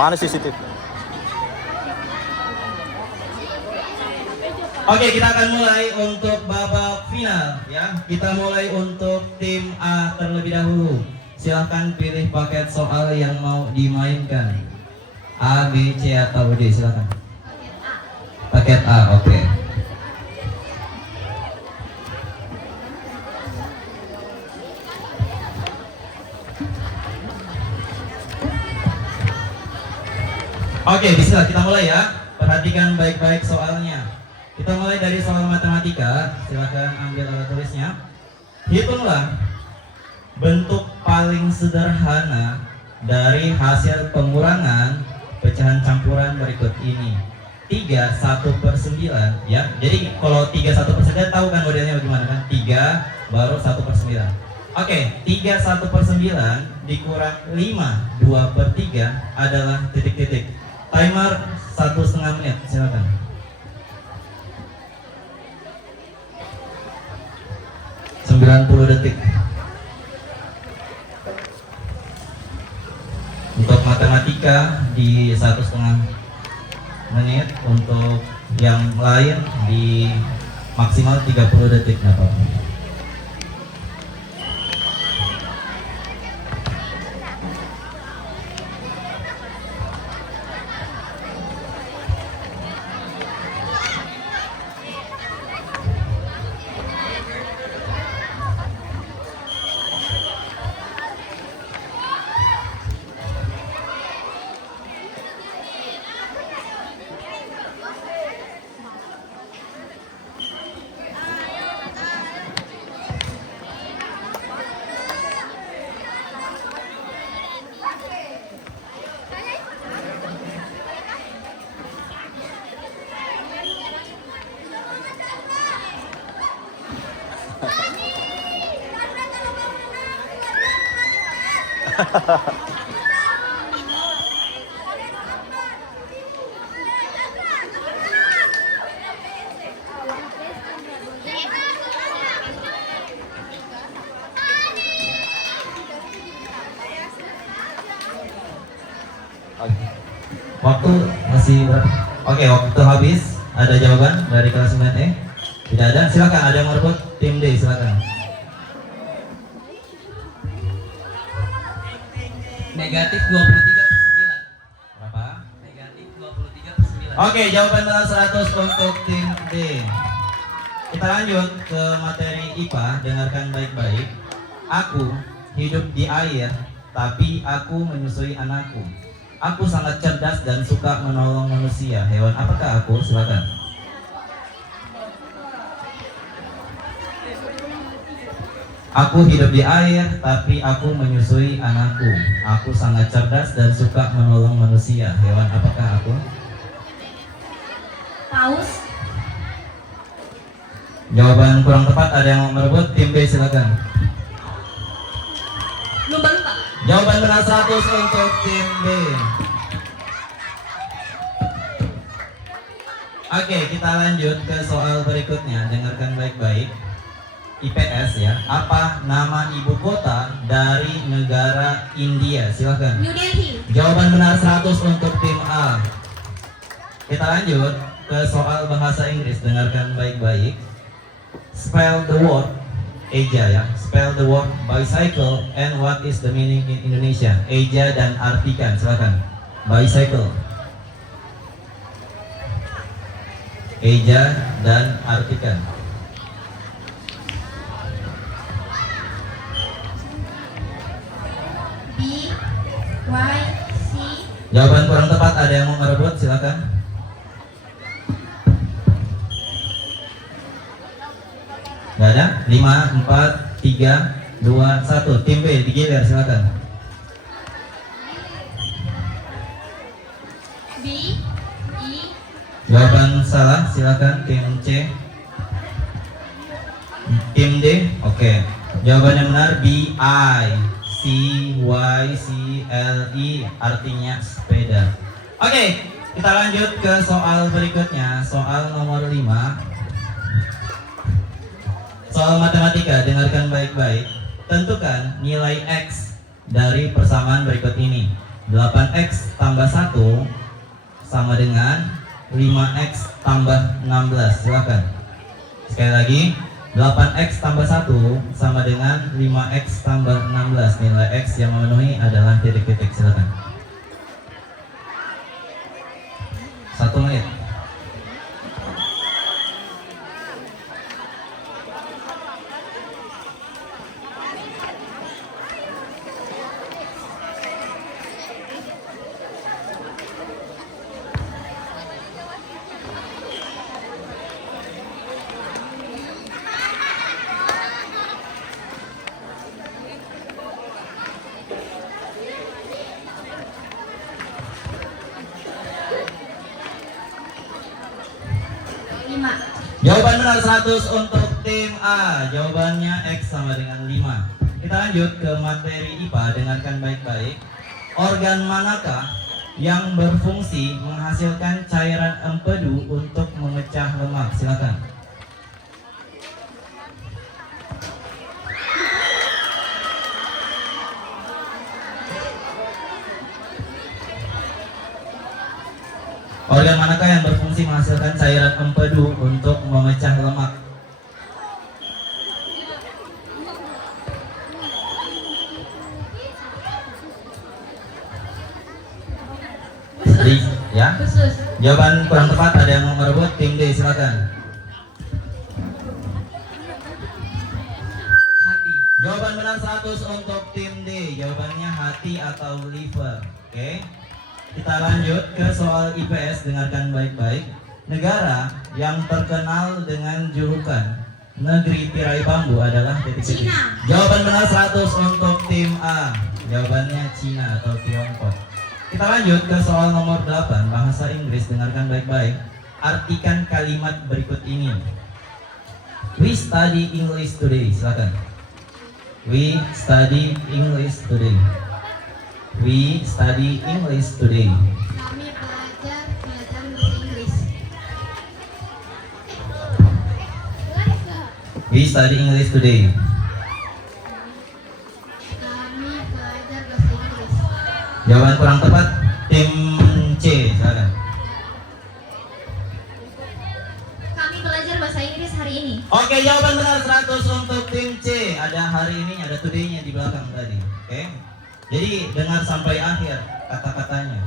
Mana CCTV? Oke, kita akan mulai untuk babak final ya. Kita mulai untuk tim A terlebih dahulu. Silahkan pilih paket soal yang mau dimainkan. A, B, C atau D, silahkan. Paket A, oke. Oke, bismillah, kita mulai ya. Perhatikan baik-baik soalnya. Kita mulai dari soal matematika. Silakan ambil alat tulisnya. Hitunglah bentuk paling sederhana dari hasil pengurangan pecahan campuran berikut ini. 3 1/9 ya. Jadi kalau 3 1/9 tahu kan modelnya bagaimana kan? 3 baru 1/9. Oke, 3 1/9 dikurang 5 2/3 adalah titik-titik. Timer 1,5 menit, silakan. Detik. Untuk matematika di 1,5 menit, untuk yang lain di maksimal 30 detik dapat. Waktu masih berapa? Oke, waktu habis. Ada jawaban dari kelas 9E? Tidak ada. Silakan, ada yang merebut tim D, silakan. Negatif 23/9. Berapa? Negatif 23/9. Oke, jawaban benar 100 untuk tim D. Kita lanjut ke materi IPA. Dengarkan baik-baik. Aku hidup di air, tapi aku menyusui anakku. Aku sangat cerdas dan suka menolong manusia. Hewan apakah aku? Silakan. Aku hidup di air, tapi aku menyusui anakku. Aku sangat cerdas dan suka menolong manusia. Hewan apakah aku? Paus. Jawaban kurang tepat, ada yang mau merebut? Tim B, silakan. Lumba-lumba. Jawaban benar 100 untuk tim B. Oke, kita lanjut ke soal berikutnya. Dengarkan baik-baik. IPS ya. Apa nama ibu kota dari negara India? Silakan. New Delhi. Jawaban benar 100 untuk tim A. Kita lanjut ke soal bahasa Inggris. Dengarkan baik-baik. Spell the word eja ya. Spell the word bicycle and what is the meaning in Indonesia? Eja dan artikan. Silakan. Bicycle. Eja dan artikan. B Y C. Jawaban kurang tepat, ada yang mau merebut? Silakan. Gak ada? 5, 4, 3, 2, 1. Tim B digilir, silakan. B I. Jawaban salah, silakan tim C. Tim D, oke. Jawabannya benar, B I C Y C L E, artinya sepeda. Oke, kita lanjut ke soal berikutnya. Soal nomor 5. Soal matematika, dengarkan baik-baik. Tentukan nilai X dari persamaan berikut ini. 8x tambah 1 sama dengan 5x tambah 16. Silakan. Sekali lagi, 8x tambah 1 sama dengan 5x tambah 16. Nilai x yang memenuhi adalah titik-titik. Silakan. 1 menit. Lima. Jawaban benar 100 untuk tim A. Jawabannya X sama dengan 5. Kita lanjut ke materi IPA. Dengarkan baik-baik. Organ manakah yang berfungsi menghasilkan cairan empedu untuk memecah lemak? Silakan. Organ manakah yang berfungsi menghasilkan cairan empedu untuk memecah lemak? Sedih, ya? Khusus. Jawaban kurang tepat, ada yang mau merebut, tim D silakan. Hati. Jawaban benar 100 untuk tim D. Jawabannya hati atau liver. Oke. Kita lanjut ke soal IPS. Dengarkan baik-baik. Negara yang terkenal dengan julukan negeri tirai bambu adalah titik-titik. Cina. Jawaban benar 100 untuk tim A. Jawabannya Cina atau Tiongkok. Kita lanjut ke soal nomor 8, bahasa Inggris. Dengarkan baik-baik. Artikan kalimat berikut ini. We study English today. Silakan. We study English today. We study English today. Kami belajar bahasa Inggris. We study English today. Kami belajar bahasa Inggris. Jawaban kurang tepat, tim C. Silakan. Kami belajar bahasa Inggris hari ini. Oke, jawaban benar 100 untuk tim C. Ada hari ini, ada today-nya di belakang tadi. Oke. Jadi dengar sampai akhir kata-katanya.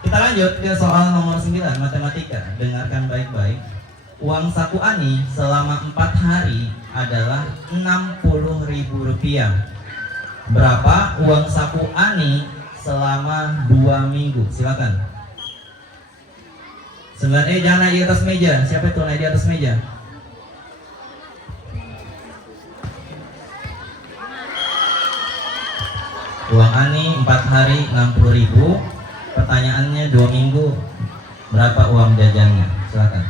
Kita lanjut ke soal nomor 9, matematika. Dengarkan baik-baik. Uang saku Ani selama 4 hari adalah Rp60.000. Berapa uang saku Ani selama 2 minggu? Silakan. 9E jangan naik di atas meja. Siapa itu naik di atas meja? Uang Ani 4 hari 60.000. Pertanyaannya 2 minggu. Berapa uang jajannya? Silakan.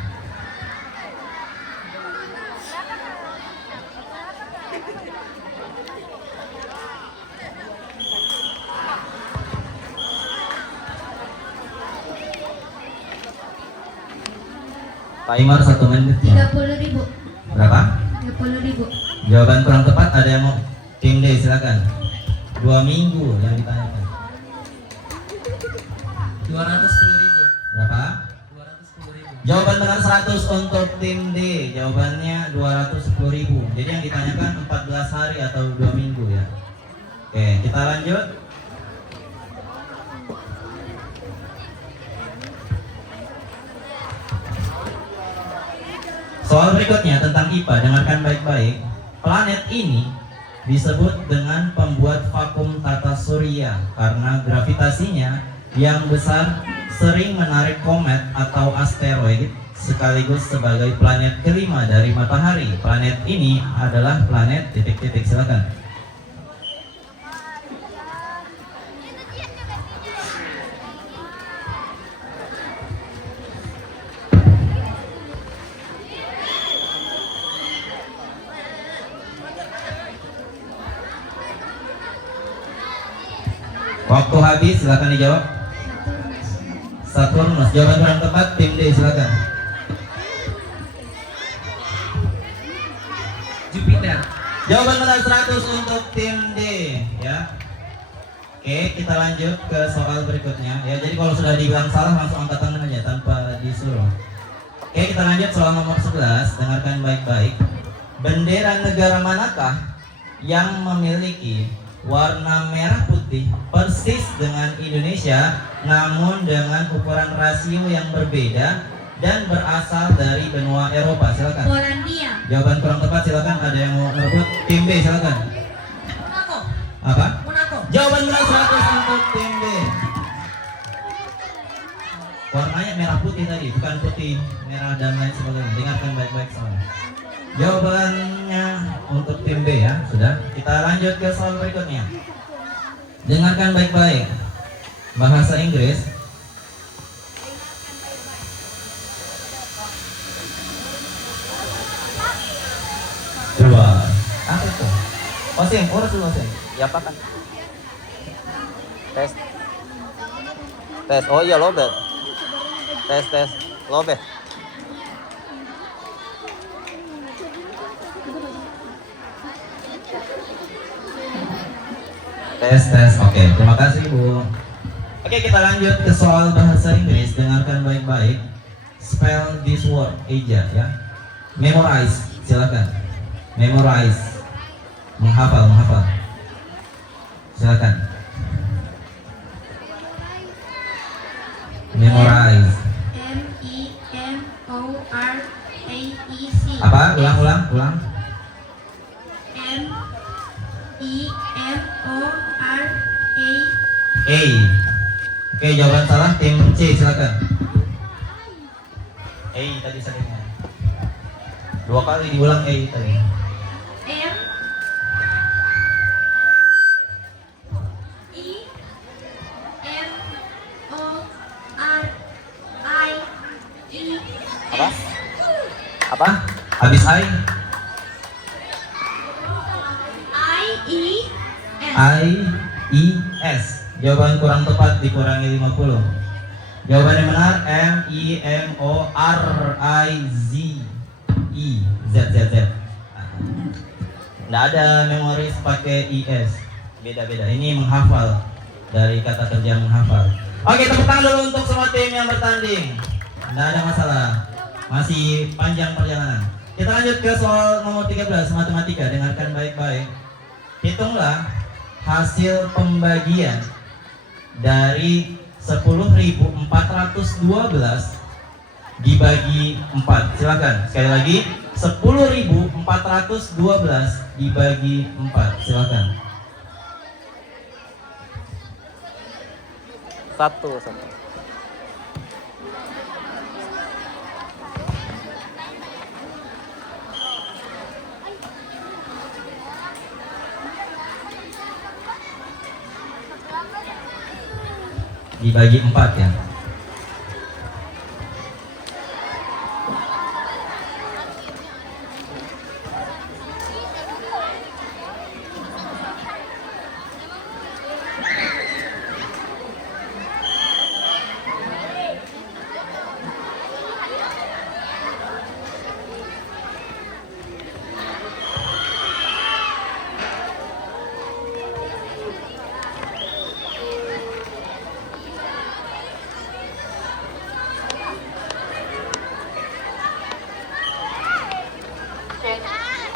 Timer 1 menit ya. 30.000. Berapa? 30.000. Jawaban kurang tepat, ada yang mau? Tim D silakan. 2 minggu yang ditanyakan. 210.000. Berapa? 210.000. Jawaban benar 100 untuk tim D. Jawabannya 210.000. Jadi yang ditanyakan 14 hari atau 2 minggu ya. Oke, kita lanjut. Soal berikutnya tentang IPA, dengarkan baik-baik. Planet ini disebut dengan pembuat vakum tata surya karena gravitasinya yang besar sering menarik komet atau asteroid sekaligus sebagai planet kelima dari matahari. Planet ini adalah planet titik-titik. Silakan. Waktu habis, silakan dijawab. Saturnus. Jawaban kurang tepat, tim D silakan. Jupiter. Jawaban benar 100 untuk tim D ya. Oke, kita lanjut ke soal berikutnya. Ya, jadi kalau sudah dibilang salah langsung angkat tangan aja tanpa disuruh. Oke, kita lanjut soal nomor 11. Dengarkan baik-baik. Bendera negara manakah yang memiliki warna merah putih persis dengan Indonesia, namun dengan ukuran rasio yang berbeda dan berasal dari benua Eropa? Silakan. Polandia. Jawaban kurang tepat, silakan. Ada yang mau merebut? Tim B, silakan. Monaco. Apa? Monaco. Jawaban benar 100 untuk tim B. Warnanya merah putih tadi, bukan putih, merah dan lain sebagainya. Dengarkan baik-baik soalnya. Jawabannya untuk tim B ya, sudah. Kita lanjut ke soal berikutnya. Dengarkan baik-baik. Bahasa Inggris. Coba. Apa itu? Osim, urus dulu Osim. Ya apa kan? Tes. Tes. Oh iya lobet. Tes. Lobet. Tes. Oke, terima kasih Bu. Oke, kita lanjut ke soal bahasa Inggris. Dengarkan baik-baik. Spell this word aja ya. Memorize, silakan. Memorize. Menghafal. Silakan. Memorize. MEMORAEC. Apa? Ulang. MEMORA. A. Oke, jawaban salah tim C, silakan. A tadi saya. 2 kali diulang A tadi. Apa? Apa? Habis I. I-E-S. Jawaban kurang tepat, dikurangi 50. Jawaban yang benar MEMORIZE. Z. Nggak ada memoris pakai IS. Beda-beda. Ini menghafal, dari kata kerja menghafal. Oke, tepuk tangan dulu untuk semua tim yang bertanding. Nggak ada masalah. Masih panjang perjalanan. Kita lanjut ke soal nomor 13, matematika. Dengarkan baik-baik. Hitunglah hasil pembagian dari 10.412 dibagi 4. Silakan. Sekali lagi, 10.412 dibagi 4. Silakan. Satu. Dibagi 4 ya.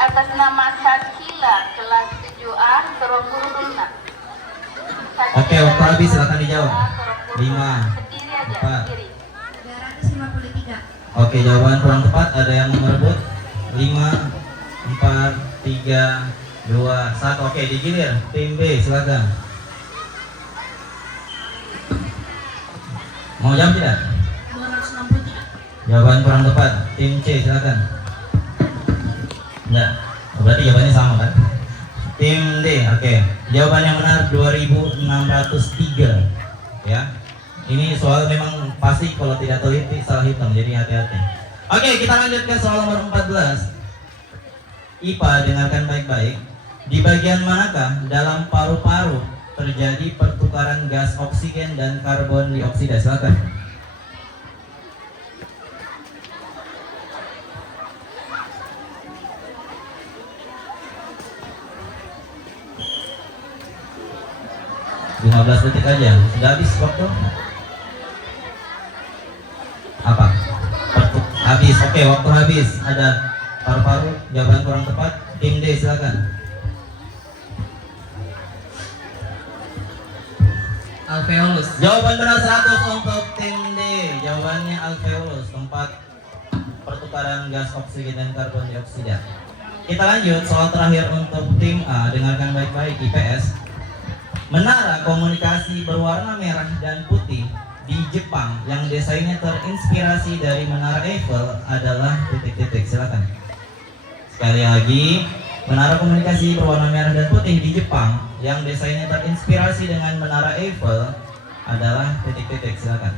Atas nama Sakila kelas 7A Sorokuru. Oke, waktu habis, silakan dijawab. 5, Sendiri aja, 4. sendiri. 353. Oke, jawaban kurang tepat. Ada yang merebut? 5, 4, 3, 2, 1. Oke, digilir. Tim B, silakan. Mau jawab tidak? 263. Jawaban kurang tepat. Tim C, silakan. Enggak. Berarti jawabannya sama kan? Tim D, oke. Jawaban yang benar 2603. Ya. Ini soal memang pasti kalau tidak teliti salah hitung, jadi hati-hati. Oke, kita lanjut ke soal nomor 14. IPA, dengarkan baik-baik. Di bagian manakah dalam paru-paru terjadi pertukaran gas oksigen dan karbon dioksida? Silakan. 15 detik aja. Sudah habis waktu? Apa? Habis. Oke, waktu habis. Ada paru-paru, jawaban kurang tepat. Tim D silakan. Alveolus. Jawaban benar 100 untuk tim D. Jawabannya alveolus, tempat pertukaran gas oksigen dan karbon dioksida. Kita lanjut soal terakhir untuk tim A. Dengarkan baik-baik IPS. Menara komunikasi berwarna merah dan putih di Jepang yang desainnya terinspirasi dari Menara Eiffel adalah titik-titik. Silakan. Sekali lagi, menara komunikasi berwarna merah dan putih di Jepang yang desainnya terinspirasi dengan Menara Eiffel adalah titik-titik. Silakan.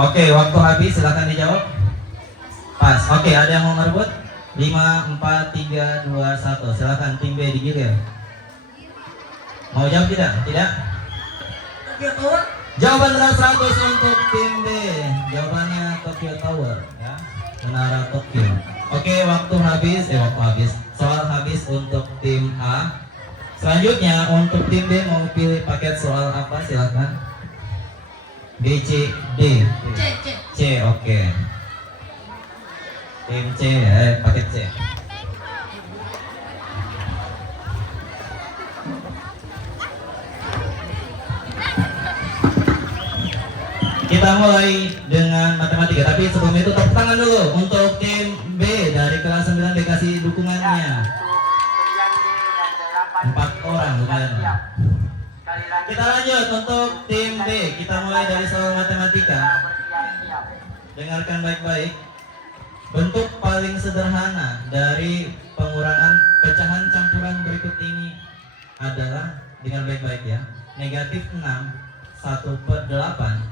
Oke, waktu habis. Silakan dijawab. Pas. Oke, ada yang mau merebut? 5, 4, 3, 2, 1. Silakan tim B digilir. Mau jawab tidak? Tidak? Jawaban benar 100 untuk tim B. Jawabannya Tokyo Tower, ya. Menara Tokyo. Oke, waktu habis. Soal habis untuk tim A. Selanjutnya untuk tim B mau pilih paket soal apa? Silakan. B, C, D. C, oke. Tim C, paket C. Kita mulai dengan matematika, tapi sebelum itu tepuk tangan dulu untuk tim B dari kelas 9 B, kasih dukungannya. 4 orang lumayan. Kita lanjut untuk tim B. Kita mulai dari soal matematika. Dengarkan baik-baik. Bentuk paling sederhana dari pengurangan pecahan campuran berikut ini adalah, dengar baik-baik ya, negatif 6 1/8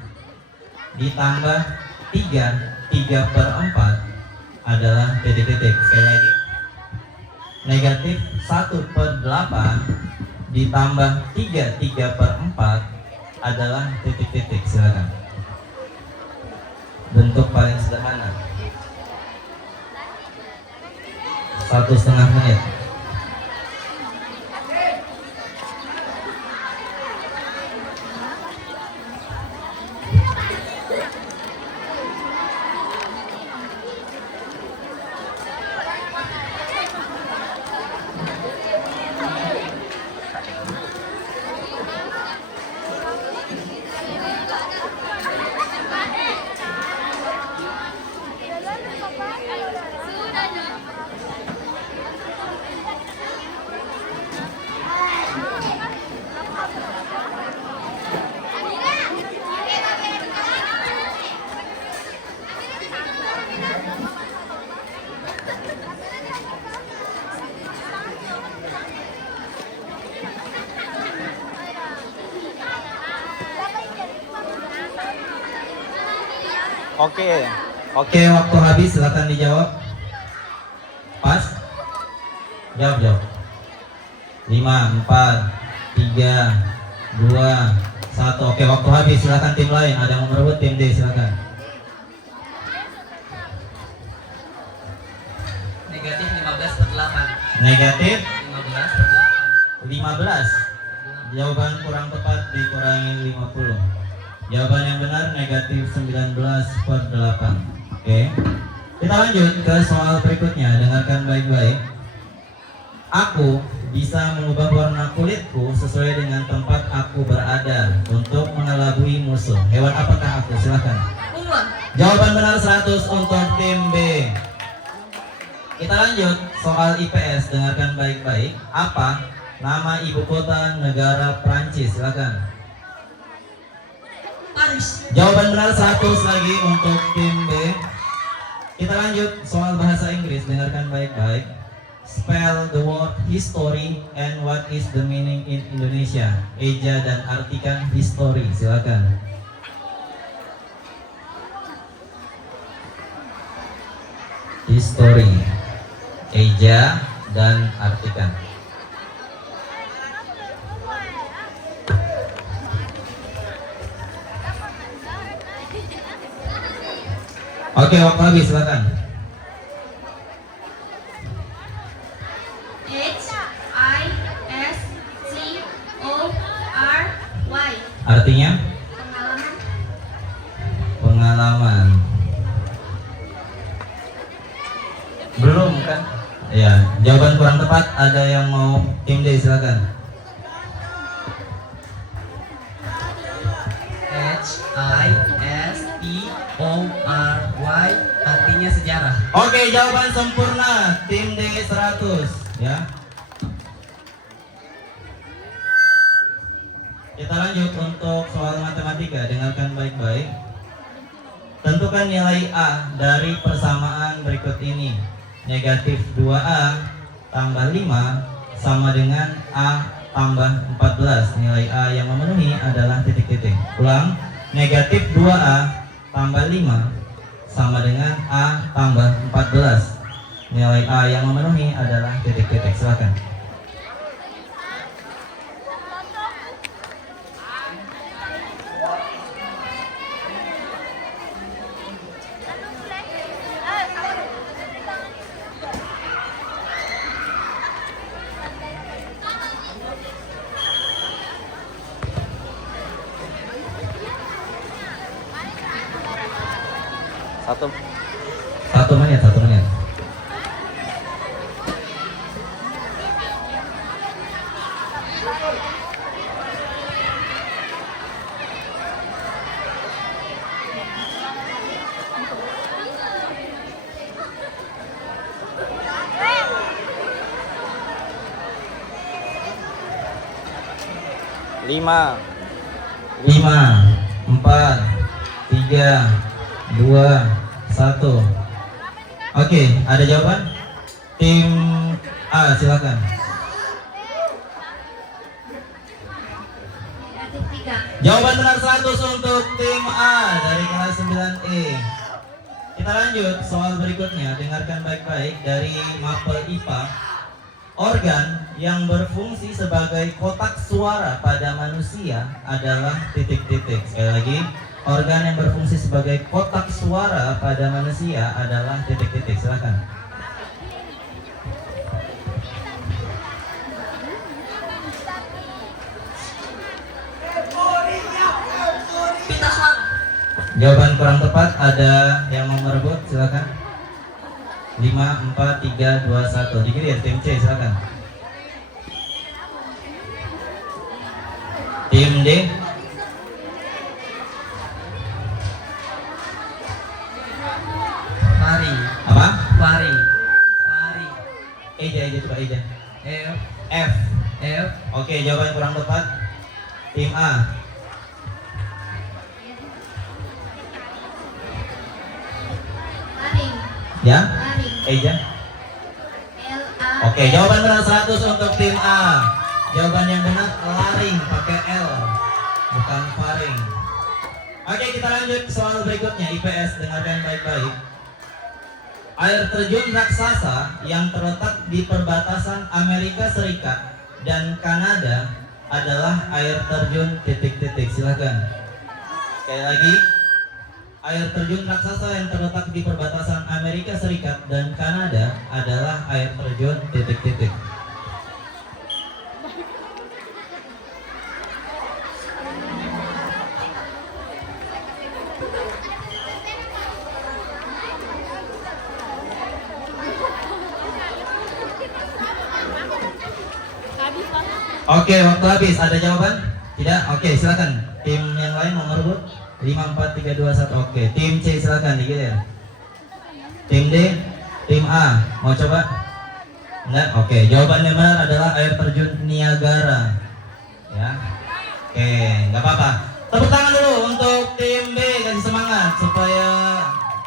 ditambah 3/4 adalah titik-titik. Sekali lagi, negatif 1/8 ditambah 3/4 adalah titik-titik. Silakan. Bentuk paling sederhana. 1,5 menit. Oke, waktu habis, silakan dijawab. Pas? Jawab. 5, 4, 3, 2, 1. Oke, waktu habis. Silakan tim lain. Ada yang mau merebut? Tim D, silakan. Negatif 15/8. Negatif 15/8. 15. Jawaban kurang tepat, dikurangi 50. Jawaban yang benar negatif 19/8. Oke. Kita lanjut ke soal berikutnya. Dengarkan baik-baik. Aku bisa mengubah warna kulitku sesuai dengan tempat aku berada untuk mengelabui musuh. Hewan apakah aku? Silakan. Jawaban benar 100 untuk tim B. Kita lanjut soal IPS. Dengarkan baik-baik. Apa nama ibu kota negara Prancis? Silakan. Paris. Jawaban benar 100 lagi untuk tim B. Kita lanjut soal bahasa Inggris. Dengarkan baik-baik. Spell the word history and what is the meaning in Indonesia. Eja dan artikan history. Silakan. History. Eja dan artikan. Oke, waktu habis, silakan. H-I-S-C-O-R-Y. Artinya Pengalaman. pengalaman. Belum kan? Ya, jawaban kurang tepat. Ada yang mau tim D, silakan. HISTORY artinya sejarah. Oke, jawaban sempurna. Tim D 100 ya. Kita lanjut untuk soal matematika. Dengarkan baik-baik. Tentukan nilai A dari persamaan berikut ini. Negatif 2A tambah 5 sama dengan A tambah 14. Nilai A yang memenuhi adalah titik-titik. Ulang. Negatif 2A tambah 5 sama dengan A tambah 14. Nilai A yang memenuhi adalah titik-titik. Silakan. Satu. 1 menit, 1 menit. Lima. 5, 4, 3, 2, 1. Oke, ada jawaban? Tim A, silakan. Negatif 3. Jawaban benar 100 untuk tim A dari kelas 9E. Kita lanjut soal berikutnya. Dengarkan baik-baik dari mapel IPA. Organ yang berfungsi sebagai kotak suara pada manusia adalah titik-titik. Sekali lagi, organ yang berfungsi sebagai kotak suara pada manusia adalah titik-titik. Silakan. Pita suara. Jawaban kurang tepat. Ada yang mau merebut? Silakan. 5, 4, 3, 2, 1. Dikirim tim C, silakan. Tim D. Fari. Apa? Fari. Fari. Eja, coba Eja. F. F. F. Oke, jawaban kurang tepat. Tim A. Laring. Ya? Laring. Eja. L-A. Oke, jawaban benar 100 untuk tim A. Jawaban yang benar laring pakai L, bukan faring. Oke, kita lanjut ke soal berikutnya. IPS, dengarkan baik-baik. Air terjun raksasa yang terletak di perbatasan Amerika Serikat dan Kanada adalah air terjun titik-titik. Silakan. Sekali lagi, air terjun raksasa yang terletak di perbatasan Amerika Serikat dan Kanada adalah air terjun titik-titik. Oke, waktu habis. Ada jawaban? Tidak? Oke, silakan. Tim yang lain mau merebut? 5, 4, 3, 2, 1. Oke, tim C silakan digilir. Tim D, tim A, mau coba? Enggak? Oke, jawabannya benar adalah air terjun Niagara. Ya. Oke, nggak apa-apa. Tepuk tangan dulu untuk tim B, kasih semangat supaya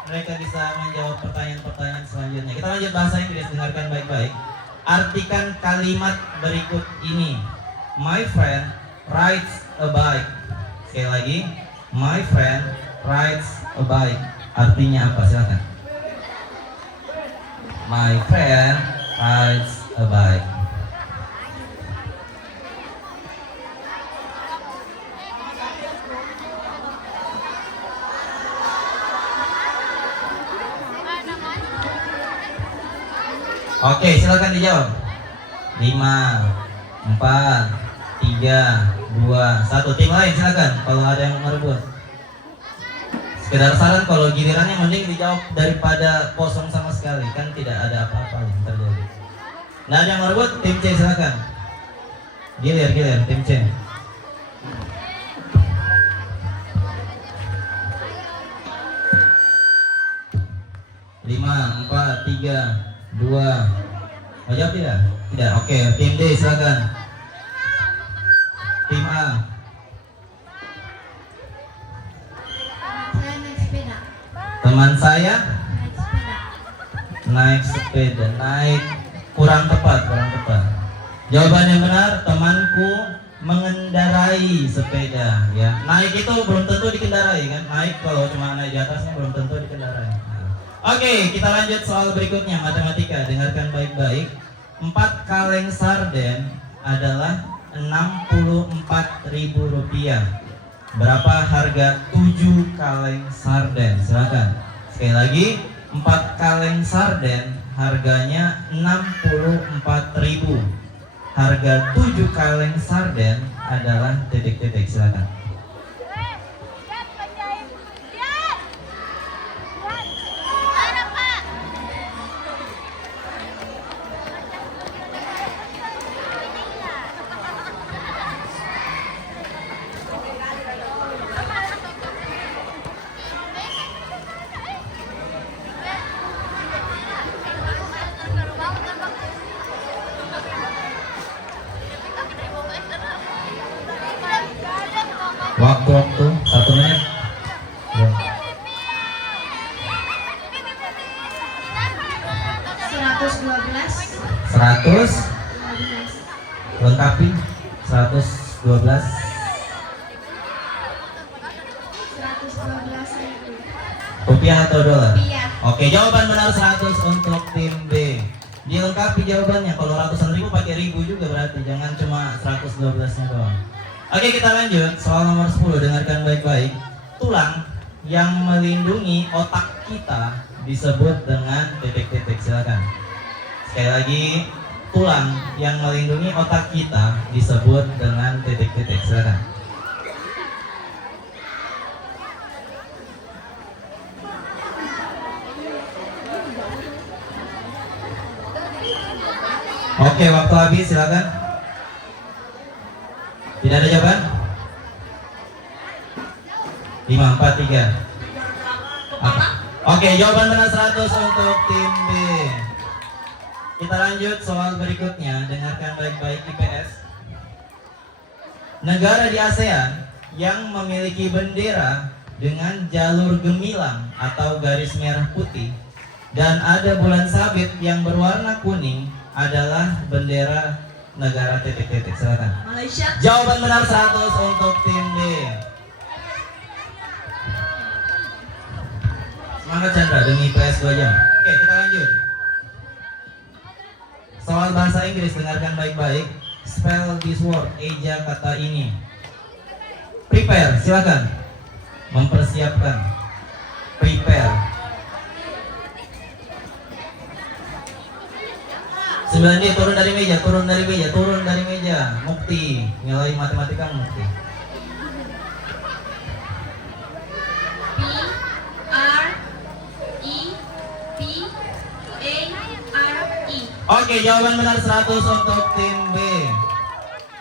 mereka bisa menjawab pertanyaan-pertanyaan selanjutnya. Kita lanjut bahasa Inggris, dengarkan baik-baik. Artikan kalimat berikut ini. My friend rides a bike. Sekali lagi, my friend rides a bike. Artinya apa? Silakan. My friend rides a bike. Oke, silakan dijawab. 5, 4, 3, 2, 1. Tim lain silakan kalau ada yang merebut. Sekedar saran, kalau gilirannya mending dijawab daripada kosong sama sekali, kan tidak ada apa-apa yang terjadi. Nah, ada yang merebut, tim C silakan. Gilir tim C. 5, 4, 3, 2. Mau jawab tidak? Tidak. Oke, tim D silakan. Tim A. Saya naik sepeda. Teman saya Naik sepeda. naik kurang tepat. Jawaban yang benar, temanku mengendarai sepeda. Ya, naik itu belum tentu dikendarai kan? Naik kalau cuma naik di atasnya belum tentu dikendarai. Oke, kita lanjut soal berikutnya, matematika. Dengarkan baik-baik. 4 kaleng sarden adalah Rp64.000. Berapa harga 7 kaleng sarden? Silakan. Sekali lagi, 4 kaleng sarden harganya 64.000. Harga 7 kaleng sarden adalah titik-titik. Silakan. Waktu 1 menit. Ya. 112. 100 12. lengkapi 112. 112.000. Rupiah atau dolar? Rupiah. Oke, jawaban benar 100 untuk tim B. Dilengkapi jawabannya. Kalau ratusan ribu pakai ribu juga berarti, jangan cuma 112-nya doang. Oke, kita lanjut. Soal nomor 10, dengarkan baik-baik. Tulang yang melindungi otak kita disebut dengan titik-titik. Silakan. Sekali lagi, tulang yang melindungi otak kita disebut dengan titik-titik. Silakan. Oke, waktu habis, silakan. Tidak ada jawaban? 5, 4, 3. Apa? Oke, jawaban benar 100 untuk tim B. Kita lanjut soal berikutnya. Dengarkan baik-baik IPS. Negara di ASEAN yang memiliki bendera dengan jalur gemilang atau garis merah putih dan ada bulan sabit yang berwarna kuning adalah bendera negara titik-titik. Silakan. Malaysia. Jawaban benar 100 untuk tim B. Semangat Chandra demi PS 2 jam. Oke, kita lanjut. Soal bahasa Inggris, dengarkan baik-baik. Spell this word, eja kata ini. Prepare, silakan. Mempersiapkan. Prepare. 9D, turun dari meja. Mukti, nilai matematika Mukti. P-R-E-P-A-R-E. Oke, jawaban benar 100 untuk tim B.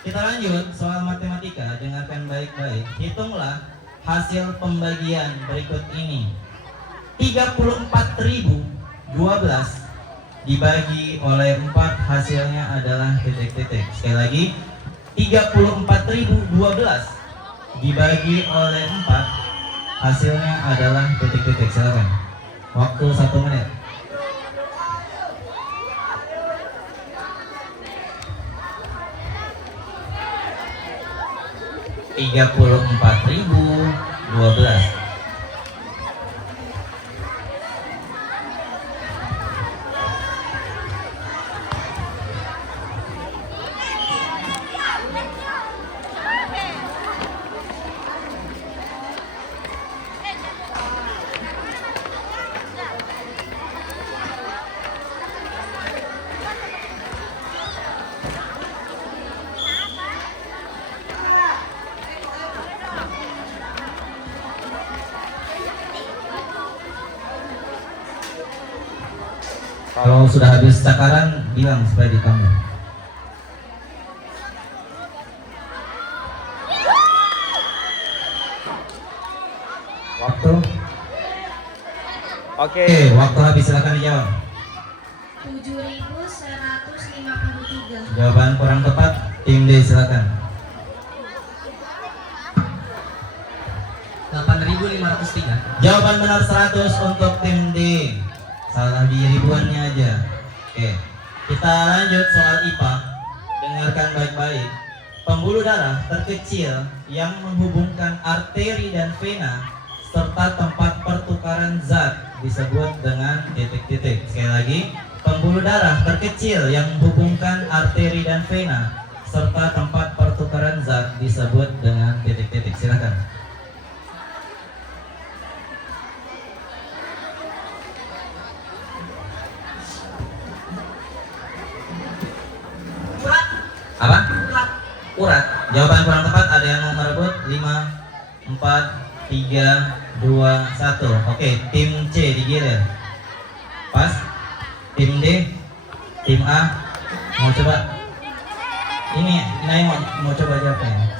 Kita lanjut soal matematika, dengarkan baik-baik. Hitunglah hasil pembagian berikut ini. 34.012 dibagi oleh 4 hasilnya adalah titik-titik. Sekali lagi, 34.012 dibagi oleh 4 hasilnya adalah titik-titik. Silakan. Waktu 1 menit. $34.012. sudah habis cakaran bilang supaya ditambah. Waktu. Oke. Waktu habis, silakan dijawab. 7.153. Jawaban kurang tepat, tim D silakan. 8.503. Jawaban benar 100 untuk tim D. Salah di ribuannya aja. Oke. Kita lanjut soal IPA. Dengarkan baik-baik. Pembuluh darah terkecil yang menghubungkan arteri dan vena serta tempat pertukaran zat disebut dengan titik-titik. Sekali lagi, pembuluh darah terkecil yang menghubungkan arteri dan vena serta tempat pertukaran zat disebut dengan titik-titik. Silakan. Urat. Apa? Urat. Urat. Jawaban kurang tepat. Ada yang mau merebut? 5, 4, 3, 2, 1. Oke, tim C digilir. Pas. Tim D, tim A mau coba. Ini mau coba jawabnya.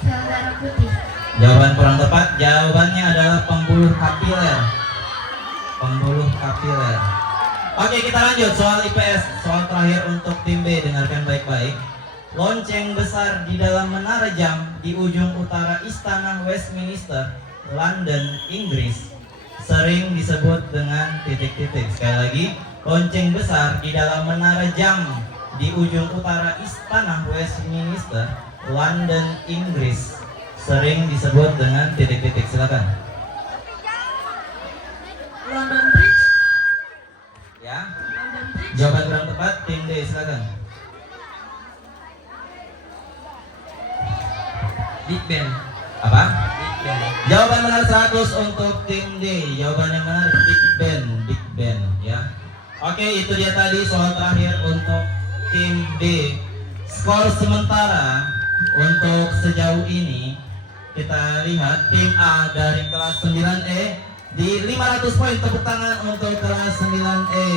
Sel darah putih. Jawaban kurang tepat. Jawabannya adalah pembuluh kapiler. Pembuluh kapiler. Oke, kita lanjut soal IPS. Soal terakhir untuk tim B, dengarkan baik-baik. Lonceng besar di dalam menara jam di ujung utara Istana Westminster, London, Inggris, sering disebut dengan titik-titik. Sekali lagi, lonceng besar di dalam menara jam di ujung utara Istana Westminster, London, Inggris, sering disebut dengan titik-titik. Silakan. London Bridge. Ya. London Bridge. Jawaban kurang tepat, tim D silakan. Big Ben. Apa? Big Ben. Jawaban benar 100 untuk tim D. Jawaban yang benar Big Ben, Big Ben ya. Oke, itu dia tadi soal terakhir untuk tim D. Skor sementara untuk sejauh ini kita lihat tim A dari kelas 9E di 500 poin. Tepuk tangan untuk kelas 9E.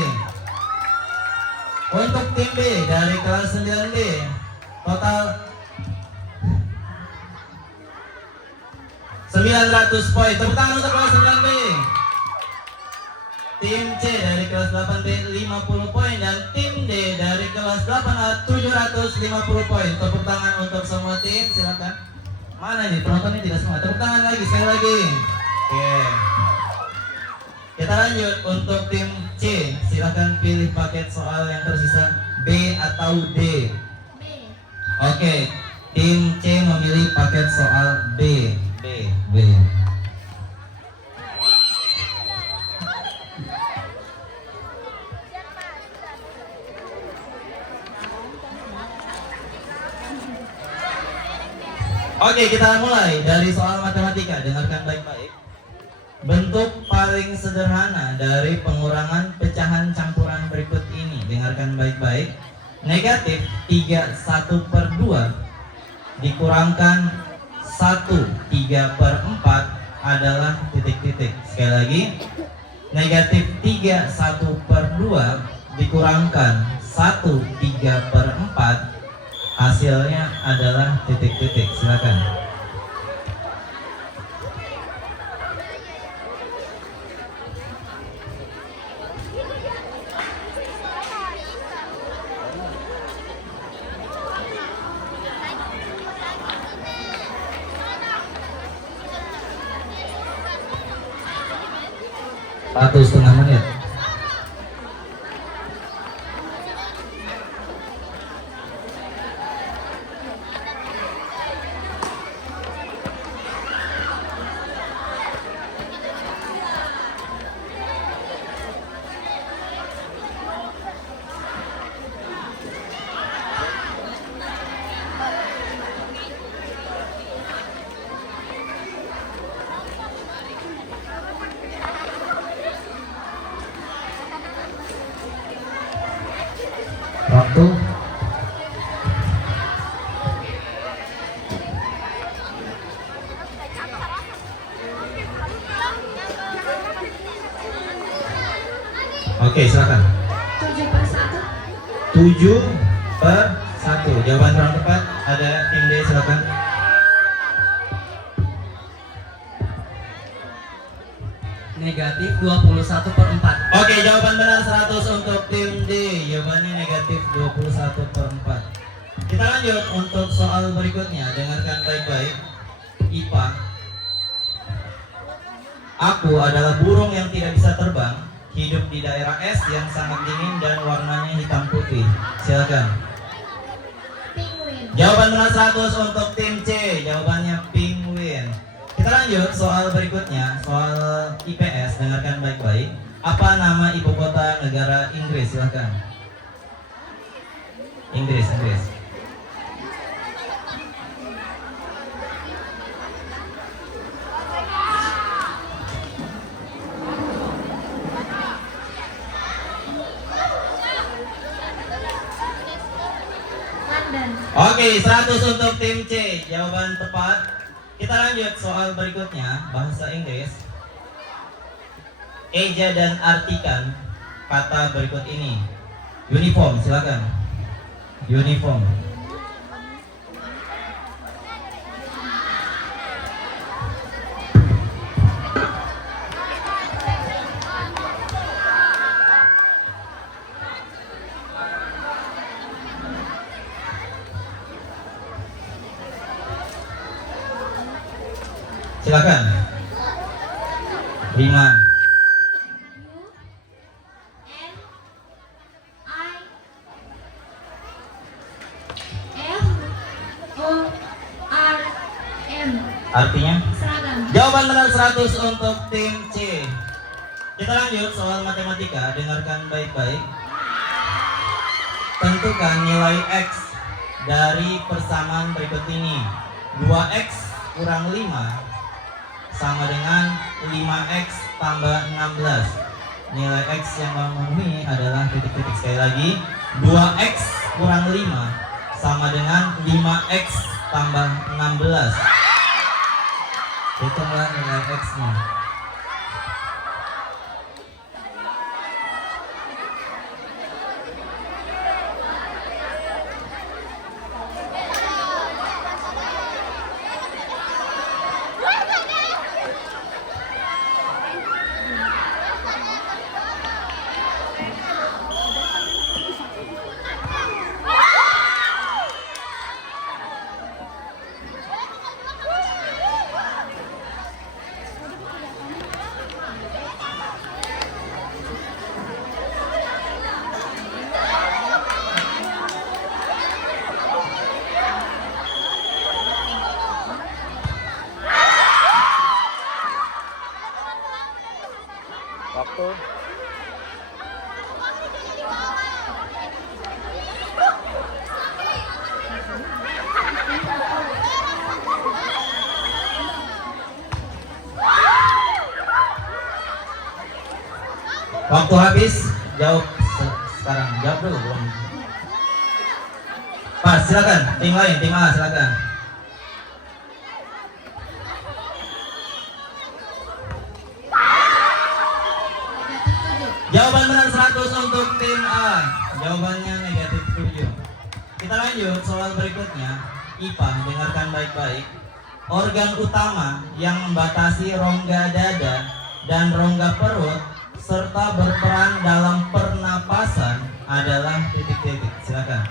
Untuk tim B dari kelas 9B total 900 poin. Tepuk tangan untuk kelas 9B. Tim C dari kelas 8B 50 poin dan tim D dari kelas 8A 750 poin. Tepuk tangan untuk semua tim. Silakan. Mana ini penontonnya tidak semua? Tepuk tangan lagi sekali lagi. Oke. Kita lanjut untuk tim C. Silakan pilih paket soal yang tersisa B atau D. B. Oke. Tim C memilih paket soal B. B. Oke, kita mulai dari soal matematika. Dengarkan baik-baik. Bentuk paling sederhana dari pengurangan pecahan campuran berikut ini. Dengarkan baik-baik. Negatif 3/1/2 dikurangkan 1/3/4 adalah titik-titik. Sekali lagi, negatif 3/1/2 dikurangkan 1/3/4 hasilnya adalah titik-titik. Silakan. Satu setengah menit. Waktu. silakan. 7/1. 7/1. Jawaban kurang tepat. Ada tim D, silakan. Negatif 21/4. Oke, jawaban benar 100 untuk tim D. Jawabannya negatif 21/4. Kita lanjut untuk soal berikutnya. Dengarkan baik-baik. IPA. Aku adalah burung yang tidak bisa terbang, hidup di daerah es yang sangat dingin dan warnanya hitam putih. Silakan. Penguin. Jawaban benar 100 untuk tim C. Jawabannya penguin. Kita lanjut soal berikutnya, soal IPS. Dengarkan baik-baik. Apa nama ibu kota negara Inggris? Silakan. Inggris. London. Oke, 100 untuk tim C. Jawaban tepat. Kita lanjut soal berikutnya, bahasa Inggris. Eja dan artikan kata berikut ini. Uniform, silakan. Uniform. Silakan. 5. U N I F O R M. Artinya? Seragam. Jawaban benar 100 untuk tim C. Kita lanjut soal matematika. Dengarkan baik-baik. Tentukan nilai X dari persamaan berikut ini. 2X kurang 5 sama dengan 5X tambah 16. Nilai X yang memenuhi adalah titik-titik. Sekali lagi, 2X kurang 5 sama dengan 5X tambah 16. Hitunglah nilai X-nya. Waktu. Waktu habis. Jawab sekarang. Jawab dulu belum. Pas, silakan. Tim lain, tim A, silakan. Jawaban benar 100 untuk tim A. Jawabannya negatif 7. Kita lanjut soal berikutnya. IPA, dengarkan baik-baik. Organ utama yang membatasi rongga dada dan rongga perut serta berperan dalam pernapasan adalah titik-titik. Silakan.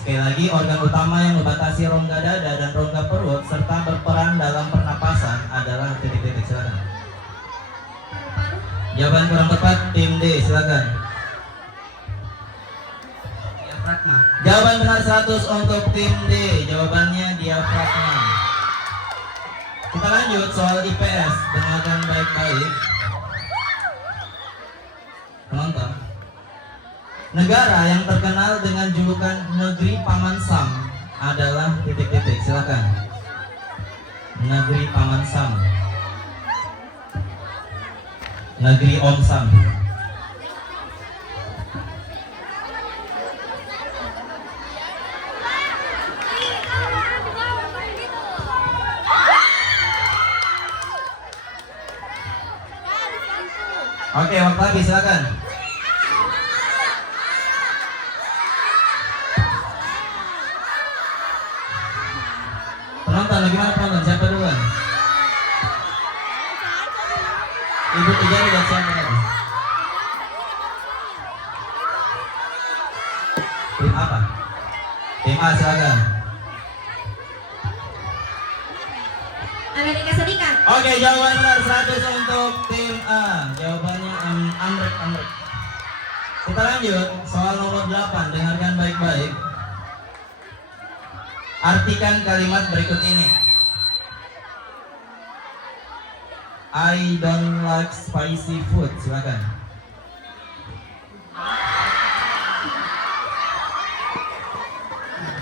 Sekali lagi, organ utama yang membatasi rongga dada dan rongga perut serta berperan dalam pernapasan adalah titik-titik. Silakan. Jawaban kurang tepat tim D, silakan. Diafragma. Jawaban benar 100 untuk tim D. Jawabannya diafragma. Kita lanjut soal IPS. Dengarkan baik-baik. Penonton. Negara yang terkenal dengan julukan Negeri Paman Sam adalah titik-titik. Silakan. Negeri Paman Sam. Negeri Om Sam. Oke, waktu habis, silakan. Ibu jari buat siapa lagi? Tim apa? Tim A silakan. Amerika Serikat. Oke, jawaban benar 100 untuk tim A. Jawabannya Amrik. Kita lanjut soal nomor 8. Dengarkan baik-baik. Artikan kalimat berikut ini. I don't like spicy food. Silakan.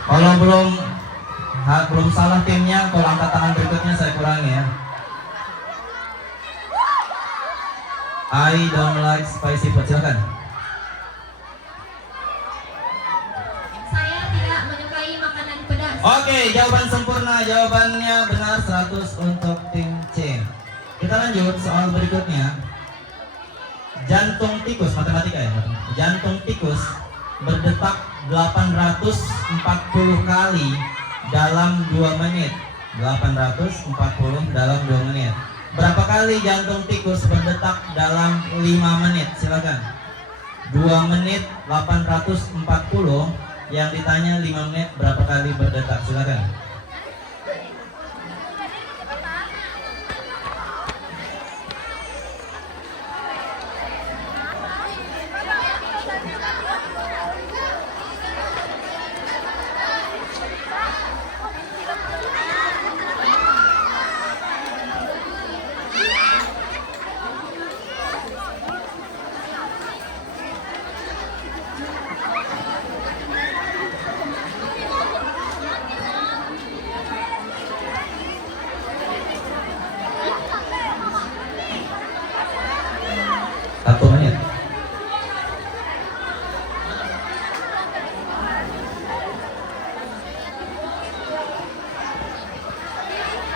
Kalau belum salah timnya, kalau angkat tangan berikutnya saya kurangi ya. I don't like spicy food. Silakan. Saya tidak menyukai makanan pedas. Oke, jawaban sempurna. Jawabannya benar 100 untuk tim C. Kita lanjut soal berikutnya. Jantung tikus, matematika ya. Jantung tikus berdetak 840 kali dalam 2 menit. 840 dalam 2 menit. Berapa kali jantung tikus berdetak dalam 5 menit? Silakan. 2 menit 840. Yang ditanya 5 menit berapa kali berdetak? Silakan.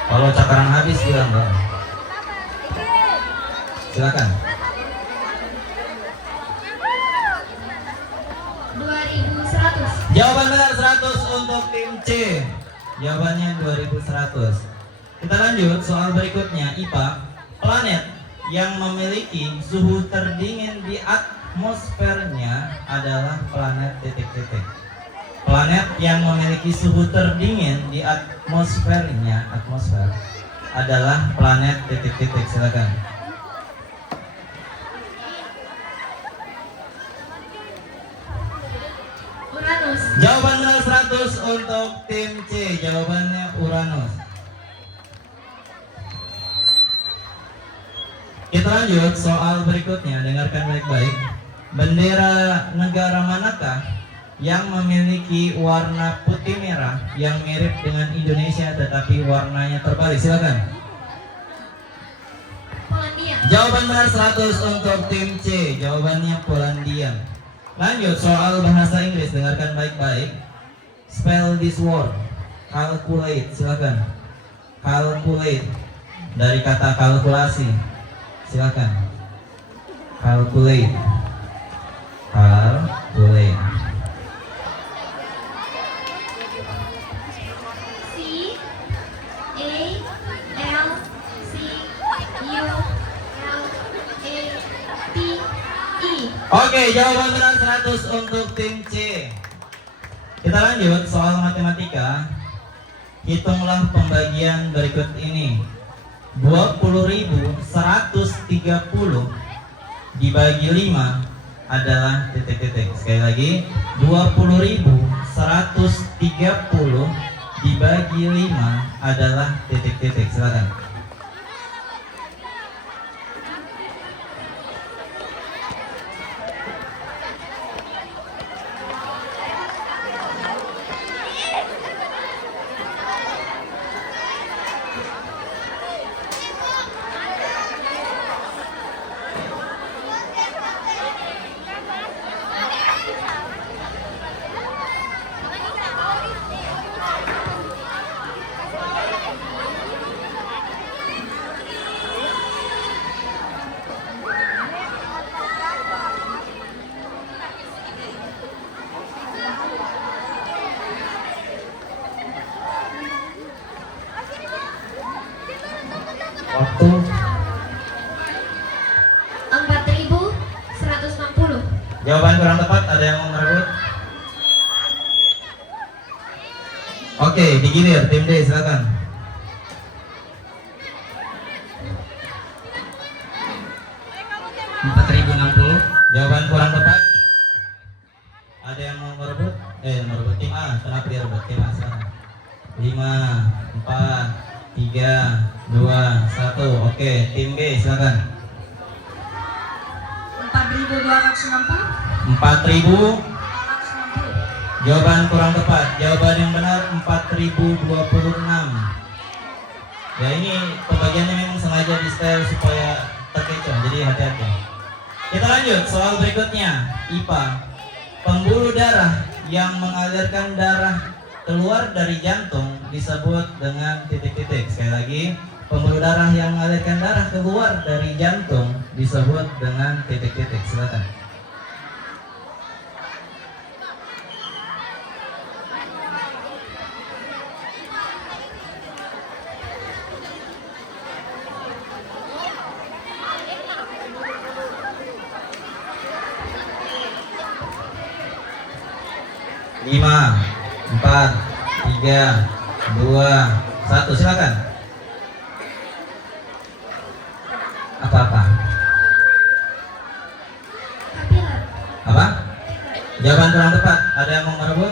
Kalau cakaran habis bilang Mbak. Silakan. 2100. Jawaban benar 100 untuk tim C. Jawabannya 2100. Kita lanjut soal berikutnya, IPA. Planet yang memiliki suhu terdingin di atmosfernya adalah planet titik-titik. Planet yang memiliki suhu terdingin di atmosfernya adalah planet titik-titik. Silakan. Uranus. Jawaban benar 100 untuk tim C. Jawabannya Uranus. Kita lanjut soal berikutnya. Dengarkan baik-baik. Bendera negara manakah yang memiliki warna putih merah yang mirip dengan Indonesia tetapi warnanya terbalik? Silakan. Polandia. Jawaban benar 100 untuk tim C. Jawabannya Polandia. Lanjut soal bahasa Inggris. Dengarkan baik-baik. Spell this word. Calculate. Silakan. Calculate dari kata kalkulasi. Silakan. Calculate. Calculate. Oke, jawaban benar 100 untuk tim C. Kita lanjut soal matematika. Hitunglah pembagian berikut ini. 20.130 dibagi 5 adalah titik-titik. Sekali lagi, 20.130 dibagi 5 adalah titik-titik. Silakan. Waktu Jawaban kurang tepat, ada yang mau merebut? Oke, digilir tim D, silakan. 4060. Jawaban kurang tepat. Ada yang mau merebut? Merebut tim A, kenapa dia rebut? Tim A silakan. 5, 4, 3, 2, 1. Oke, tim B silakan. 4260. 4000. Jawaban kurang tepat. Jawaban yang benar 4026. Ya, ini pembagiannya memang sengaja di style supaya terkecoh, jadi hati-hati. Kita lanjut soal berikutnya. IPA. Pembuluh darah yang mengalirkan darah keluar dari jantung disebut dengan titik-titik. Sekali lagi, pembuluh darah yang mengalirkan darah keluar dari jantung disebut dengan titik-titik. Silakan. Lima, 4, 3, 2, 1. Silakan. Apa-apa? Kapiler. Apa? Jawaban kurang tepat. Ada yang mau merebut?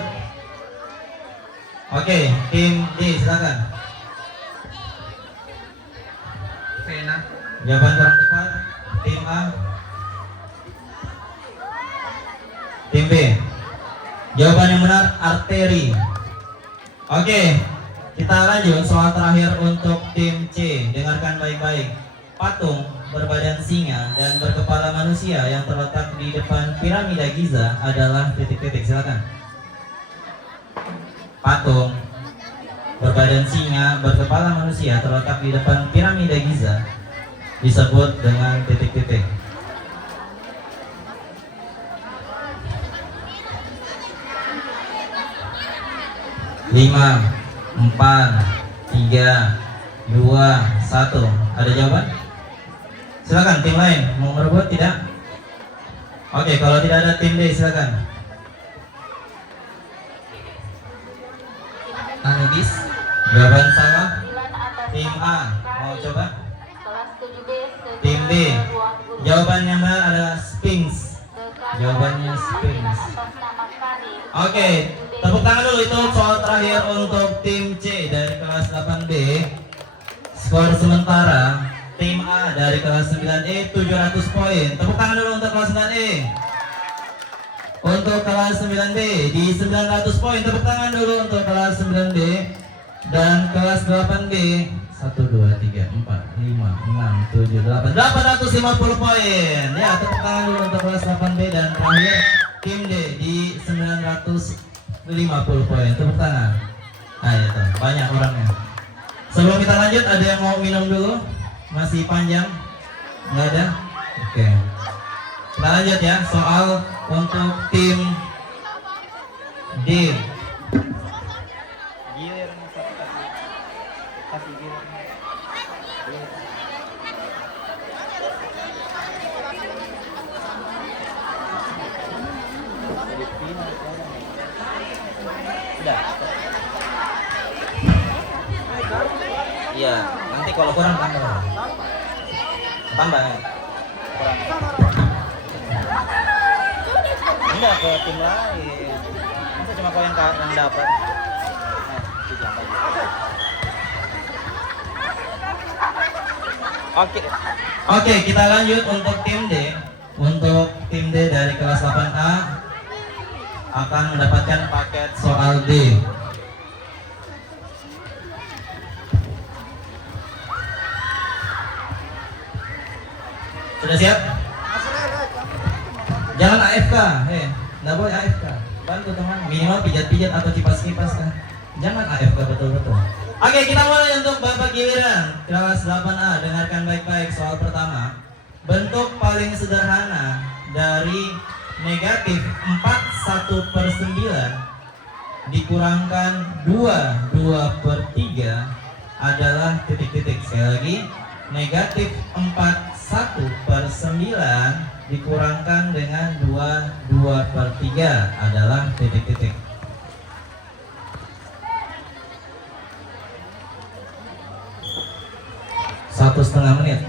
Oke, tim D silakan. Vena. Jawaban kurang tepat. Tim A. Tim B. Jawaban yang benar arteri. Oke, kita lanjut soal terakhir untuk tim C. Dengarkan baik-baik. Patung berbadan singa dan berkepala manusia yang terletak di depan piramida Giza adalah titik-titik. Silakan. Patung berbadan singa berkepala manusia terletak di depan piramida Giza disebut dengan titik-titik. 5, 4, 3, 2, 1. Ada jawaban? Silakan tim lain mau merebut tidak? Oke, kalau tidak ada tim D silakan. Anubis. Jawaban salah. 9 atas Tim A mau coba? kelas 7B Tim B. ruang guru. Jawaban yang benar adalah Sphinx. Sekarang Jawabannya 9 Sphinx. atas nama Karin. Oke, tepuk tangan dulu, itu soal terakhir untuk tim C dari kelas 8B. Skor sementara tim A dari kelas 9E 700 poin. Tepuk tangan dulu untuk kelas 9E. Untuk kelas 9B di 900 poin. Tepuk tangan dulu untuk kelas 9B. Dan kelas 8B 1, 2, 3, 4, 5, 6, 7, 8 850 poin. Ya, tepuk tangan dulu untuk kelas 8B. Dan terakhir tim D di 950 poin. Tepuk tangan. Nah, itu banyak orangnya. Sebelum kita lanjut, ada yang mau minum dulu? Masih panjang? Nggak ada? Oke. Kita lanjut ya, soal untuk tim D. Iya, nanti kalau kurang tambah. Tambah ya. Enggak ke tim lain. Masa cuma kau yang dapat. Oke, kita lanjut untuk tim D. Untuk tim D dari kelas 8A akan mendapatkan paket soal D. Sudah siap? Jangan AFK, nggak boleh AFK. Bantu teman, minimal pijat-pijat atau kipas-kipas kan. Jangan AFK betul-betul. Oke, kita mulai untuk babak giliran kelas 8A. Dengarkan baik-baik soal pertama. Bentuk paling sederhana dari negatif 41/9 dikurangkan 2/3 adalah titik-titik. Sekali lagi, negatif 41/9 dikurangkan dengan 2/3 adalah titik-titik. Satu setengah menit.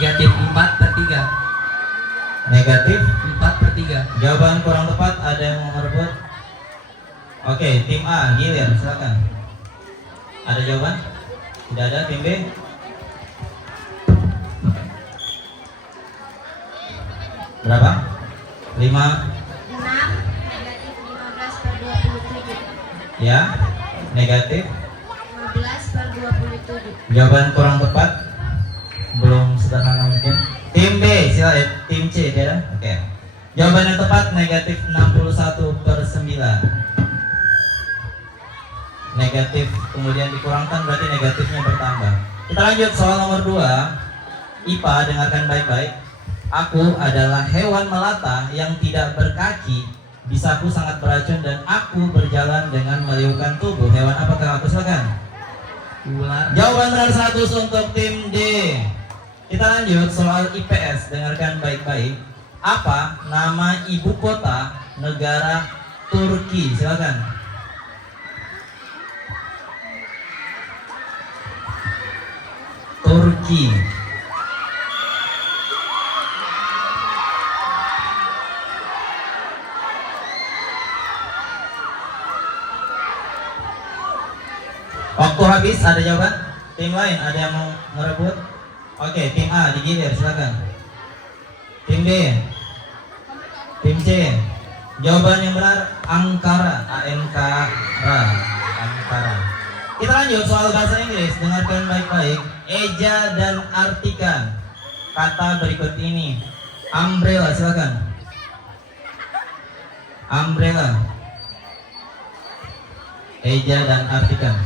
Negatif 4/3. Negatif 4/3. Jawaban kurang tepat, ada yang mau merebut? Oke, tim A, gilir, silakan. Ada jawaban? Tidak ada. Tim B? Berapa? 5. 6 negatif 15/27. Ya, negatif. 15/27. Jawaban kurang tepat, belum sederhana mungkin. Tim B, silakan. Tim C, tidak? Oke. Jawaban yang tepat negatif 61/9. Negatif kemudian dikurangkan berarti negatifnya bertambah. Kita lanjut soal nomor 2. IPA, dengarkan baik-baik. Aku adalah hewan melata yang tidak berkaki. Bisaku sangat beracun dan aku berjalan dengan meliukan tubuh. Hewan apakah aku? Silakan. Ular. Jawaban benar 100 untuk tim D. Kita lanjut soal IPS, dengarkan baik-baik. Apa nama ibu kota negara Turki? Silakan. Turki. Waktu habis, ada jawaban? Tim lain ada yang mau merebut? Oke, tim A digilir, silakan. Tim B, tim C. Jawaban yang benar Ankara, A-N-K-R-A, Ankara. Kita lanjut soal bahasa Inggris, dengarkan baik-baik. Eja dan artikan kata berikut ini. Umbrella, silakan. Umbrella. Eja dan artikan.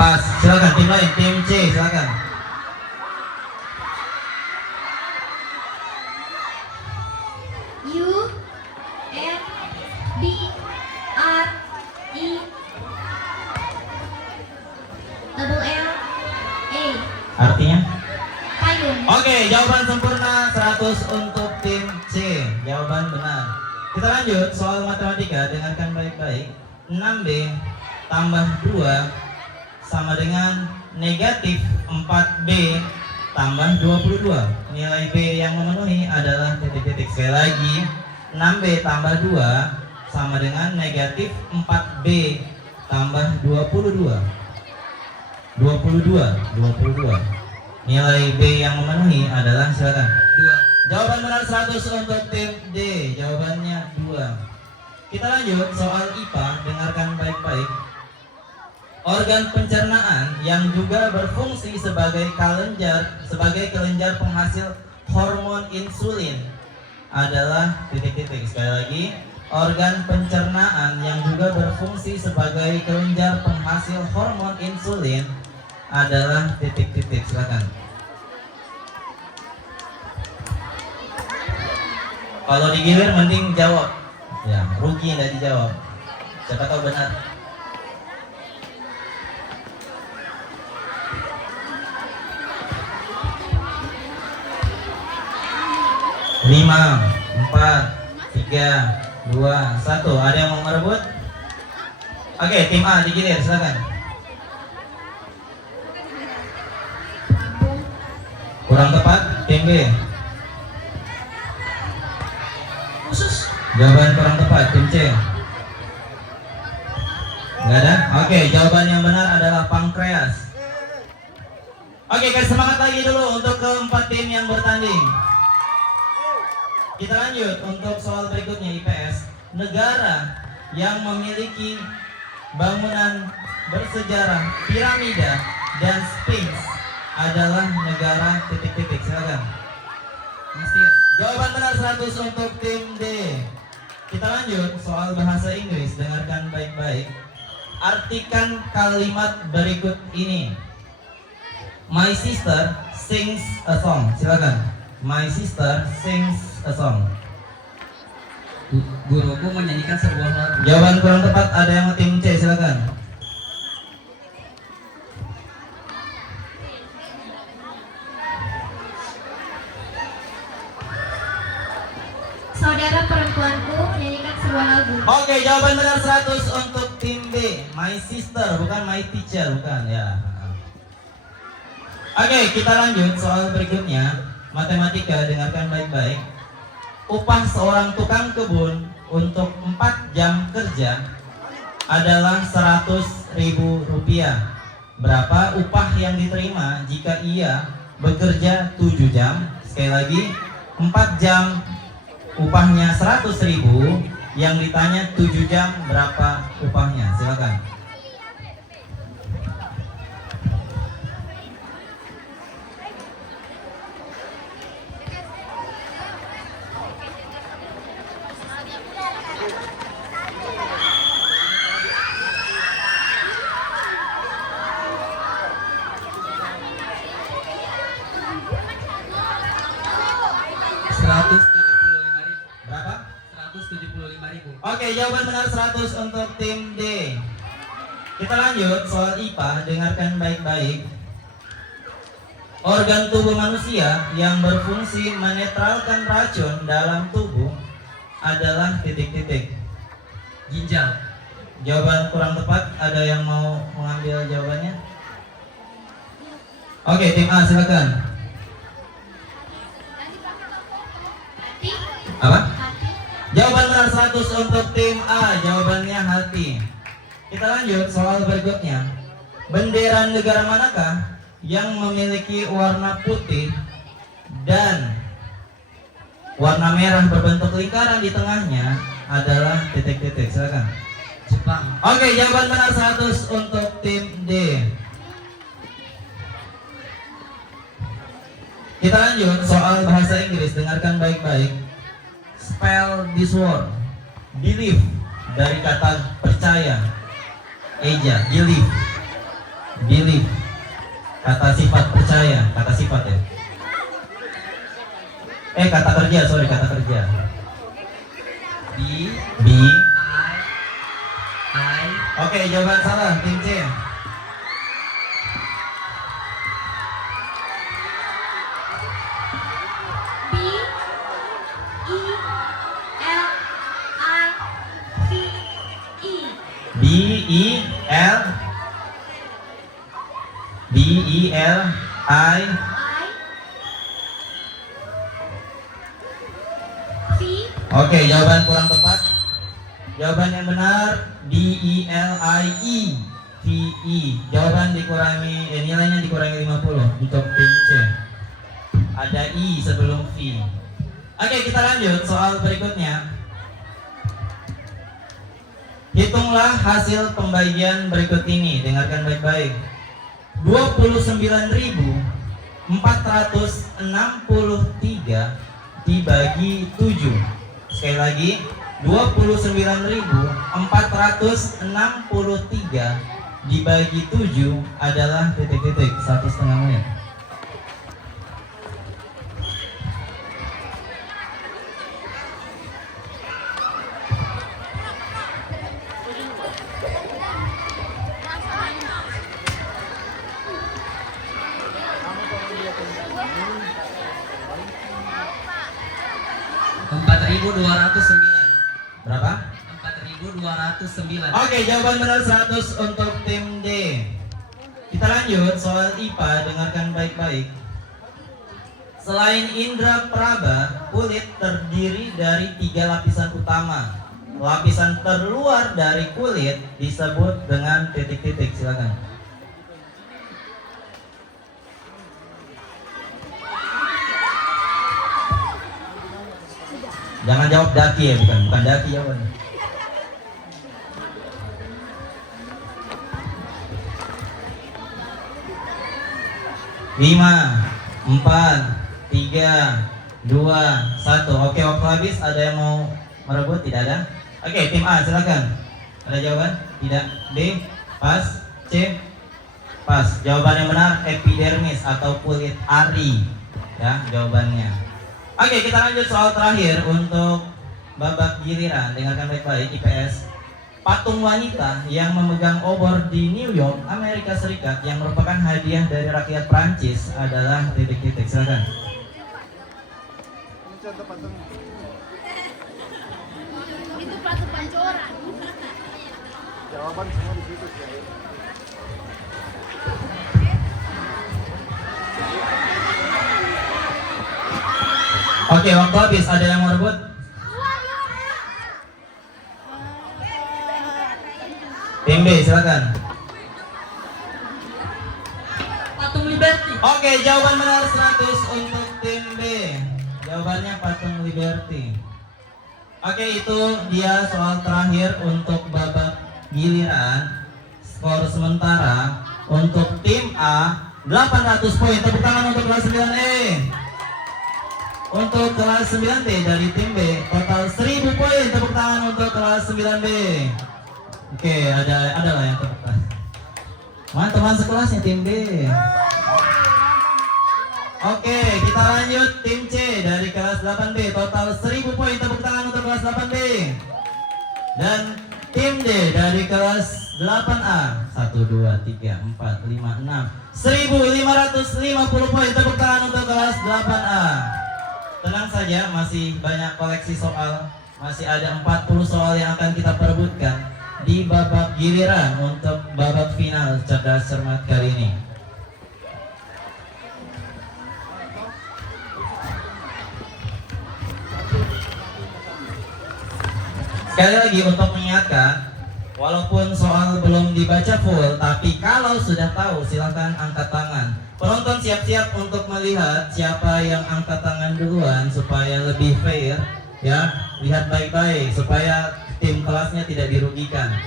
Pas, silakan tim lain, tim C, silakan. U N B R E double L A. Artinya? Payung. Oke, jawaban sempurna 100 untuk tim C. Jawaban benar. Kita lanjut soal matematika, dengarkan baik-baik. 6B tambah 2 sama dengan negatif 4B tambah 22. Nilai B yang memenuhi adalah titik-titik. Sekali lagi, 6B tambah 2 sama dengan negatif 4B tambah 22. 22. Nilai B yang memenuhi adalah, silakan. 2. Jawaban benar 100 untuk tim D. Jawabannya 2. Kita lanjut soal IPA, dengarkan baik-baik. Organ pencernaan yang juga berfungsi sebagai kelenjar penghasil hormon insulin adalah titik-titik. Sekali lagi, organ pencernaan yang juga berfungsi sebagai kelenjar penghasil hormon insulin adalah titik-titik. Silakan. Kalau digilir mending jawab. Ya, rugi nggak dijawab. Siapa tahu benar. 5, 4, 3, 2, 1. Ada yang mau merebut? Oke, tim A digilir, silakan. Kurang tepat, tim B. Usus. Jawaban kurang tepat, tim C. Enggak ada? Oke, jawaban yang benar adalah pankreas. Oke, kasih semangat lagi dulu untuk keempat tim yang bertanding. Kita lanjut untuk soal berikutnya IPS. Negara yang memiliki bangunan bersejarah piramida dan Sphinx adalah negara titik-titik. Silakan. Mesir. Jawaban benar 100 untuk tim D. Kita lanjut soal bahasa Inggris. Dengarkan baik-baik. Artikan kalimat berikut ini. My sister sings a song. Silakan. My sister sings a song. Guruku menyanyikan sebuah lagu. Jawaban kurang tepat ada yang tim C. Silakan. Saudara perempuanku menyanyikan sebuah lagu. Oke, jawaban benar 100 untuk tim B. My sister, bukan my teacher, bukan ya. Oke, kita lanjut soal berikutnya. Matematika, dengarkan baik-baik. Upah seorang tukang kebun untuk 4 jam kerja adalah 100.000 rupiah. Berapa upah yang diterima jika ia bekerja 7 jam? Sekali lagi, 4 jam upahnya 100.000, yang ditanya 7 jam berapa upahnya? Silakan. Berapa? 175.000. Oke, jawaban benar 100 untuk tim D. Kita lanjut soal IPA, dengarkan baik-baik. Organ tubuh manusia yang berfungsi menetralkan racun dalam tubuh adalah titik-titik. Ginjal. Jawaban kurang tepat, ada yang mau mengambil jawabannya? Oke, tim A silakan. Hati. Apa? Hati. Jawaban benar 100 untuk tim A, jawabannya hati. Kita lanjut soal berikutnya. Bendera negara manakah yang memiliki warna putih dan warna merah berbentuk lingkaran di tengahnya adalah titik-titik? Silakan. Jepang. Oke, jawaban benar 100 untuk tim D. Kita lanjut soal bahasa Inggris, dengarkan baik-baik. Spell this word. Believe dari kata percaya. Eja, believe. Believe. Kata sifat percaya, kata sifat ya. Kata kerja, sorry, kata kerja. B. B. I. Oke, jawaban salah, tim C. B. E. L. I. V. E. B E L B E L I. I. V. Oke, jawaban kurang tepat. Jawaban yang benar B E L I E V E. Jawaban dikurangi, nilainya dikurangi 50 untuk tim C. Ada I sebelum V. Oke, kita lanjut soal berikutnya. Hitunglah hasil pembagian berikut ini. Dengarkan baik-baik. 29.463 dibagi 7. Sekali lagi, 29.463 dibagi 7 adalah titik-titik 1,5 menit. Berapa? 4.209. Oke, jawaban benar 100 untuk tim D. Kita lanjut soal IPA, dengarkan baik-baik. Selain indra peraba, kulit terdiri dari 3 lapisan utama. Lapisan terluar dari kulit disebut dengan titik-titik. Silakan. Jangan jawab daki ya, bukan daki jawabannya. Lima, 4, 3, 2, 1. Oke, waktu habis. Ada yang mau merebut? Tidak ada. Oke, tim A silakan. Ada jawaban? Tidak. B, pas. C, pas. Jawaban yang benar epidermis atau kulit ari. Ya, jawabannya. Oke, kita lanjut soal terakhir untuk babak giliran. Dengarkan baik-baik IPS. Patung wanita yang memegang obor di New York, Amerika Serikat yang merupakan hadiah dari rakyat Prancis adalah titik-titik. Silakan. Itu patung pancoran. Jawaban semua di situ. Oke, waktu habis. Ada yang mau rebut? Tim B, silakan. Patung Liberty. Oke, jawaban benar 100 untuk tim B. Jawabannya patung Liberty. Oke, itu dia soal terakhir untuk babak giliran. Skor sementara untuk tim A 800 poin. Tepuk tangan untuk kelas 9E. Untuk kelas 9B dari tim B total 1000 poin. Tepuk tangan untuk kelas 9B. Oke, ada lah yang tepuk tangan. Mana teman sekelasnya tim B? Oke, kita lanjut tim C dari kelas 8B total 1000 poin. Tepuk tangan untuk kelas 8B. Dan tim D dari kelas 8A 1, 2, 3, 4, 5, 6 1550 poin. Tepuk tangan untuk kelas 8A. Tenang saja, masih banyak koleksi soal. Masih ada 40 soal yang akan kita perebutkan di babak giliran untuk babak final Cerdas Cermat kali ini. Sekali lagi untuk mengingatkan, walaupun soal belum dibaca full, tapi kalau sudah tahu silahkan angkat tangan. Penonton siap-siap untuk melihat siapa yang angkat tangan duluan supaya lebih fair. Ya, lihat baik-baik supaya tim kelasnya tidak dirugikan.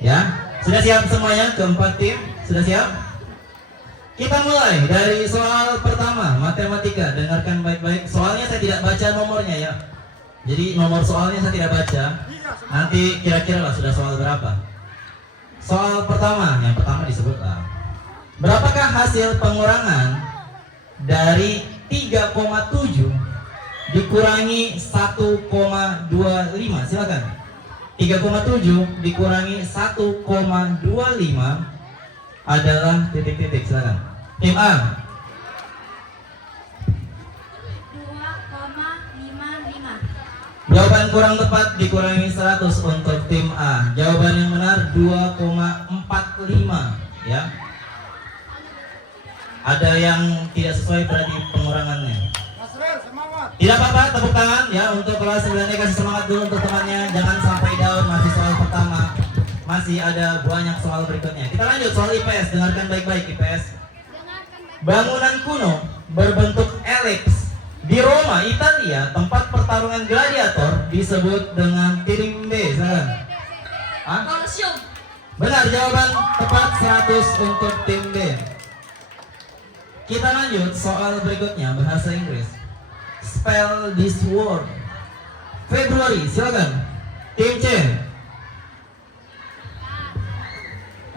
Ya, sudah siap semuanya? Keempat tim sudah siap? Kita mulai dari soal pertama, matematika. Dengarkan baik-baik. Soalnya saya tidak baca nomornya ya. Jadi nomor soalnya saya tidak baca. Nanti kira-kira lah sudah soal berapa. Soal pertama, yang pertama disebut lah. Berapakah hasil pengurangan dari 3,7 dikurangi 1,25? Silakan. 3,7 dikurangi 1,25 adalah titik-titik. Silakan. Tim A. 2,55. Jawaban kurang tepat dikurangi 100 untuk tim A. Jawaban yang benar 2,45 ya. Ada yang tidak sesuai berarti pengurangannya. Tidak apa-apa, tepuk tangan ya untuk kelas 9. Kasih semangat dulu untuk temannya. Jangan sampai down, masih soal pertama. Masih ada banyak soal berikutnya. Kita lanjut soal IPS. Dengarkan baik-baik IPS. Bangunan kuno berbentuk elips di Roma, Italia, tempat pertarungan gladiator disebut dengan tim B. Silakan. Kolosium. Benar, jawaban tepat 100 untuk tim B. Kita lanjut soal berikutnya, bahasa Inggris. Spell this word. Februari, silakan. Tim C.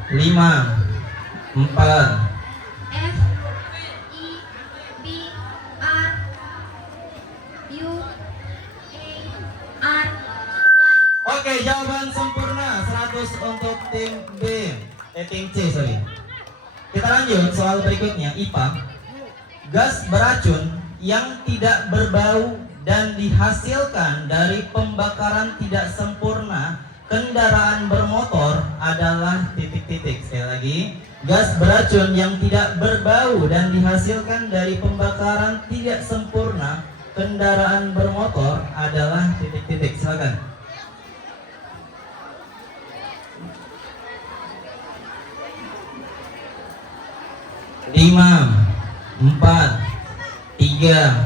5, 4. F I B R U A R Y. Oke, jawaban sempurna 100 untuk tim B. Tim C, sorry. Kita lanjut soal berikutnya, IPA. Gas beracun yang tidak berbau dan dihasilkan dari pembakaran tidak sempurna kendaraan bermotor adalah titik-titik. Sekali lagi, gas beracun yang tidak berbau dan dihasilkan dari pembakaran tidak sempurna kendaraan bermotor adalah titik-titik. Silakan. Lima, 4, 3,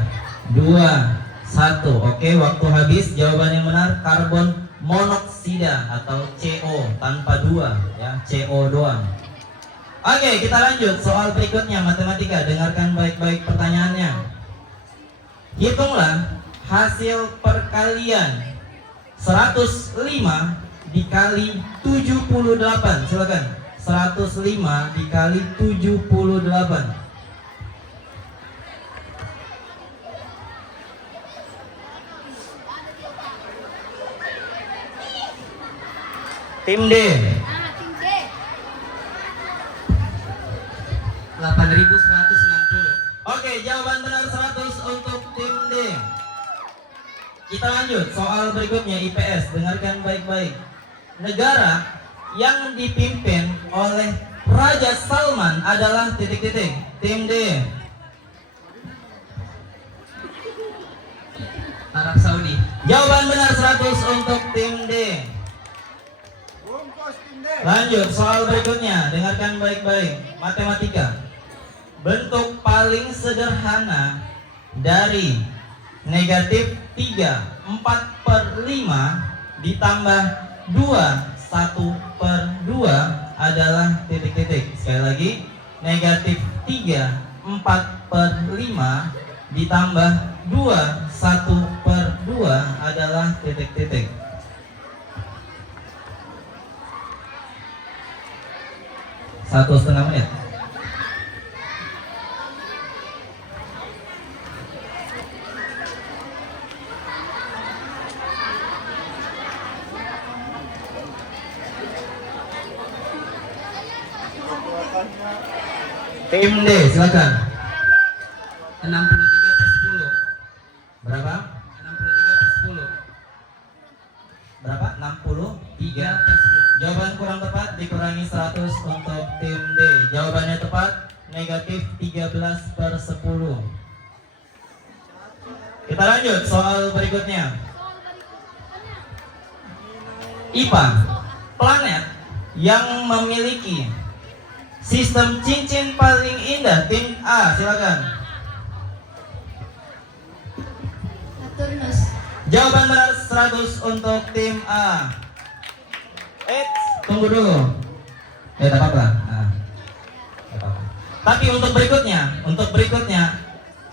2, 1. Oke, waktu habis. Jawaban yang benar karbon monoksida atau CO tanpa 2 ya, CO doang. Oke, kita lanjut soal berikutnya matematika. Dengarkan baik-baik pertanyaannya. Hitunglah hasil perkalian 105 dikali 78. Silakan. 105 dikali 78. Tim D. Nah, tim D. 8.160. Oke, jawaban benar 100 untuk tim D. Kita lanjut soal berikutnya IPS. Dengarkan baik-baik. Negara yang dipimpin oleh Raja Salman adalah titik-titik. Tim D. Arab Saudi. Jawaban benar 100 untuk tim D. Bungkus tim D. Lanjut soal berikutnya. Dengarkan baik-baik. Matematika. Bentuk paling sederhana dari negatif 3 4/5 ditambah 2 1/2 adalah titik-titik. Sekali lagi, negatif 3 4/5 ditambah 2 1/2 adalah titik-titik. Satu setengah menit. Tim D, silakan. 63/10. Berapa? 63/10. Berapa? 63. 3/10. Jawaban kurang tepat dikurangi 100 untuk tim D. Jawabannya tepat, negatif 13/10. Kita lanjut soal berikutnya. IPA. Planet yang memiliki sistem cincin paling indah. Tim A, silakan. Saturnus. Jawaban benar 100 untuk tim A. Tunggu dulu. Tak apa-apa. Nah, tak apa-apa. Tapi untuk berikutnya,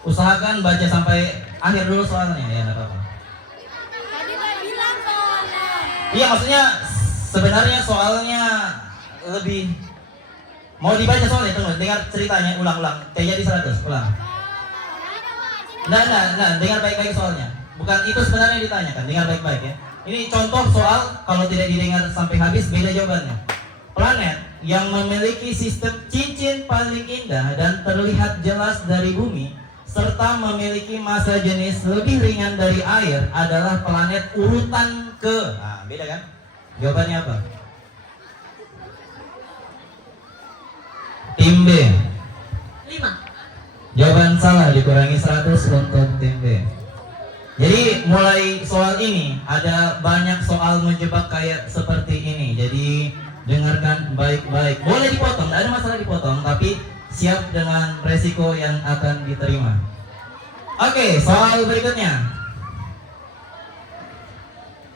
usahakan baca sampai akhir dulu soalnya. Ya, tak apa-apa. Tadi udah bilang soalnya. Iya, maksudnya sebenarnya soalnya lebih mau dibaca soalnya. Tunggu, dengar ceritanya ulang-ulang. Kayak jadi 100, ulang. Nah, dengar baik-baik soalnya. Bukan itu sebenarnya yang ditanyakan, dengar baik-baik ya. Ini contoh soal, kalau tidak didengar sampai habis beda jawabannya. Planet yang memiliki sistem cincin paling indah dan terlihat jelas dari bumi serta memiliki massa jenis lebih ringan dari air adalah planet urutan ke. Nah, beda kan? Jawabannya apa? Tim B. 5. Jawaban salah, dikurangi 100 untuk tim B. Jadi mulai soal ini ada banyak soal menjebak kayak seperti ini. Jadi dengarkan baik-baik. Boleh dipotong, tidak ada masalah dipotong, tapi siap dengan resiko yang akan diterima. Oke, soal berikutnya.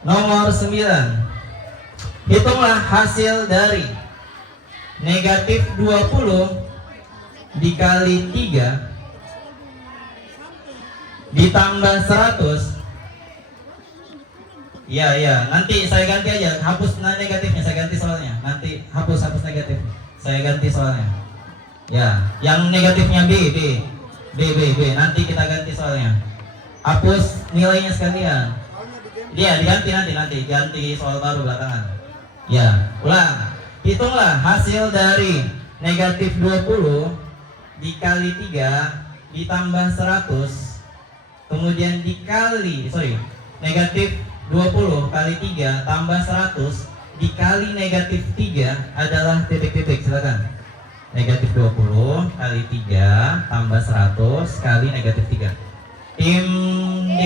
Nomor 9. Hitunglah hasil dari negatif 20 dikali 3 ditambah 100. Ya, nanti saya ganti aja, hapus negatifnya, saya ganti soalnya. Nanti hapus negatifnya, saya ganti soalnya. Ya, yang negatifnya B. Nanti kita ganti soalnya. Hapus nilainya sekalian. Iya, diganti nanti ganti soal baru belakangan. Ya, ulang. Hitunglah hasil dari negatif 20 dikali 3 ditambah 100 kemudian dikali negatif 20 kali 3 tambah 100 dikali negatif 3 adalah titik-titik. Silakan. Negatif 20 kali 3 tambah 100 kali negatif 3. Tim D.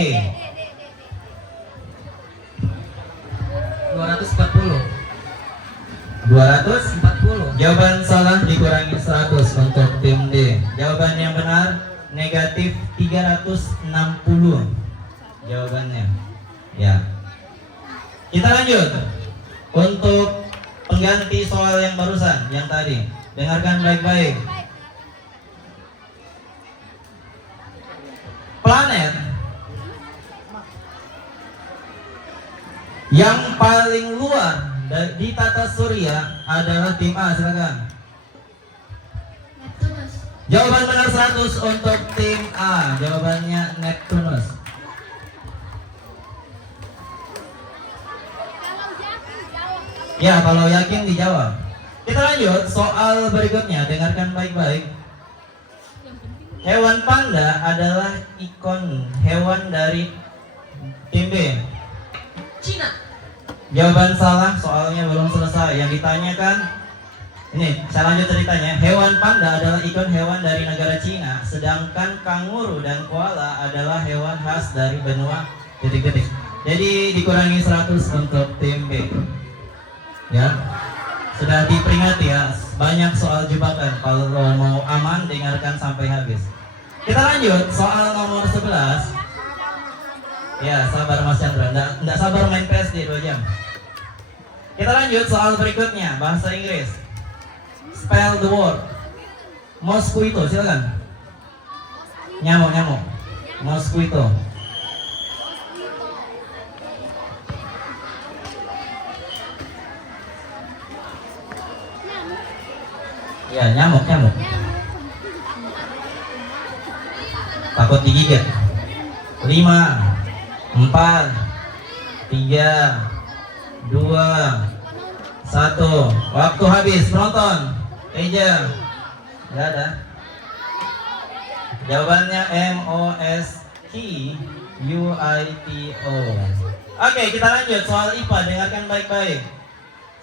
240. 240. Jawaban salah, dikurangi 100 untuk tim D. Jawaban yang benar negatif 360. Kita lanjut untuk pengganti soal yang barusan, yang tadi. Dengarkan baik-baik. Planet yang paling luar di tata surya adalah tim A, silakan. Neptunus. Jawaban benar 100 untuk tim A. Jawabannya Neptunus. Kalau yakin jawab. Ya, kalau yakin dijawab. Kita lanjut soal berikutnya. Dengarkan baik-baik. Hewan panda adalah ikon hewan dari tim B. Cina. Jawaban salah, soalnya belum selesai. Yang ditanyakan, ini saya lanjut ceritanya. Hewan panda adalah ikon hewan dari negara Cina, sedangkan kanguru dan koala adalah hewan khas dari benua titik-titik. Jadi dikurangi 100 untuk tim B. Ya, sudah diperingati ya. Banyak soal jebakan. Kalau mau aman, dengarkan sampai habis. Kita lanjut soal nomor 11. Ya, sabar Mas Chandra. Nggak sabar main PSD 2 jam. Kita lanjut soal berikutnya, bahasa Inggris. Spell the word. Mosquito, silakan. Nyamuk. Mosquito. Ya, nyamuk. Takut digigit. 5, 4, 3, 2, 1. Waktu habis, penonton. Eja. Enggak ada. Jawabannya MOSQUITO. Oke, kita lanjut soal IPA. Dengarkan baik-baik.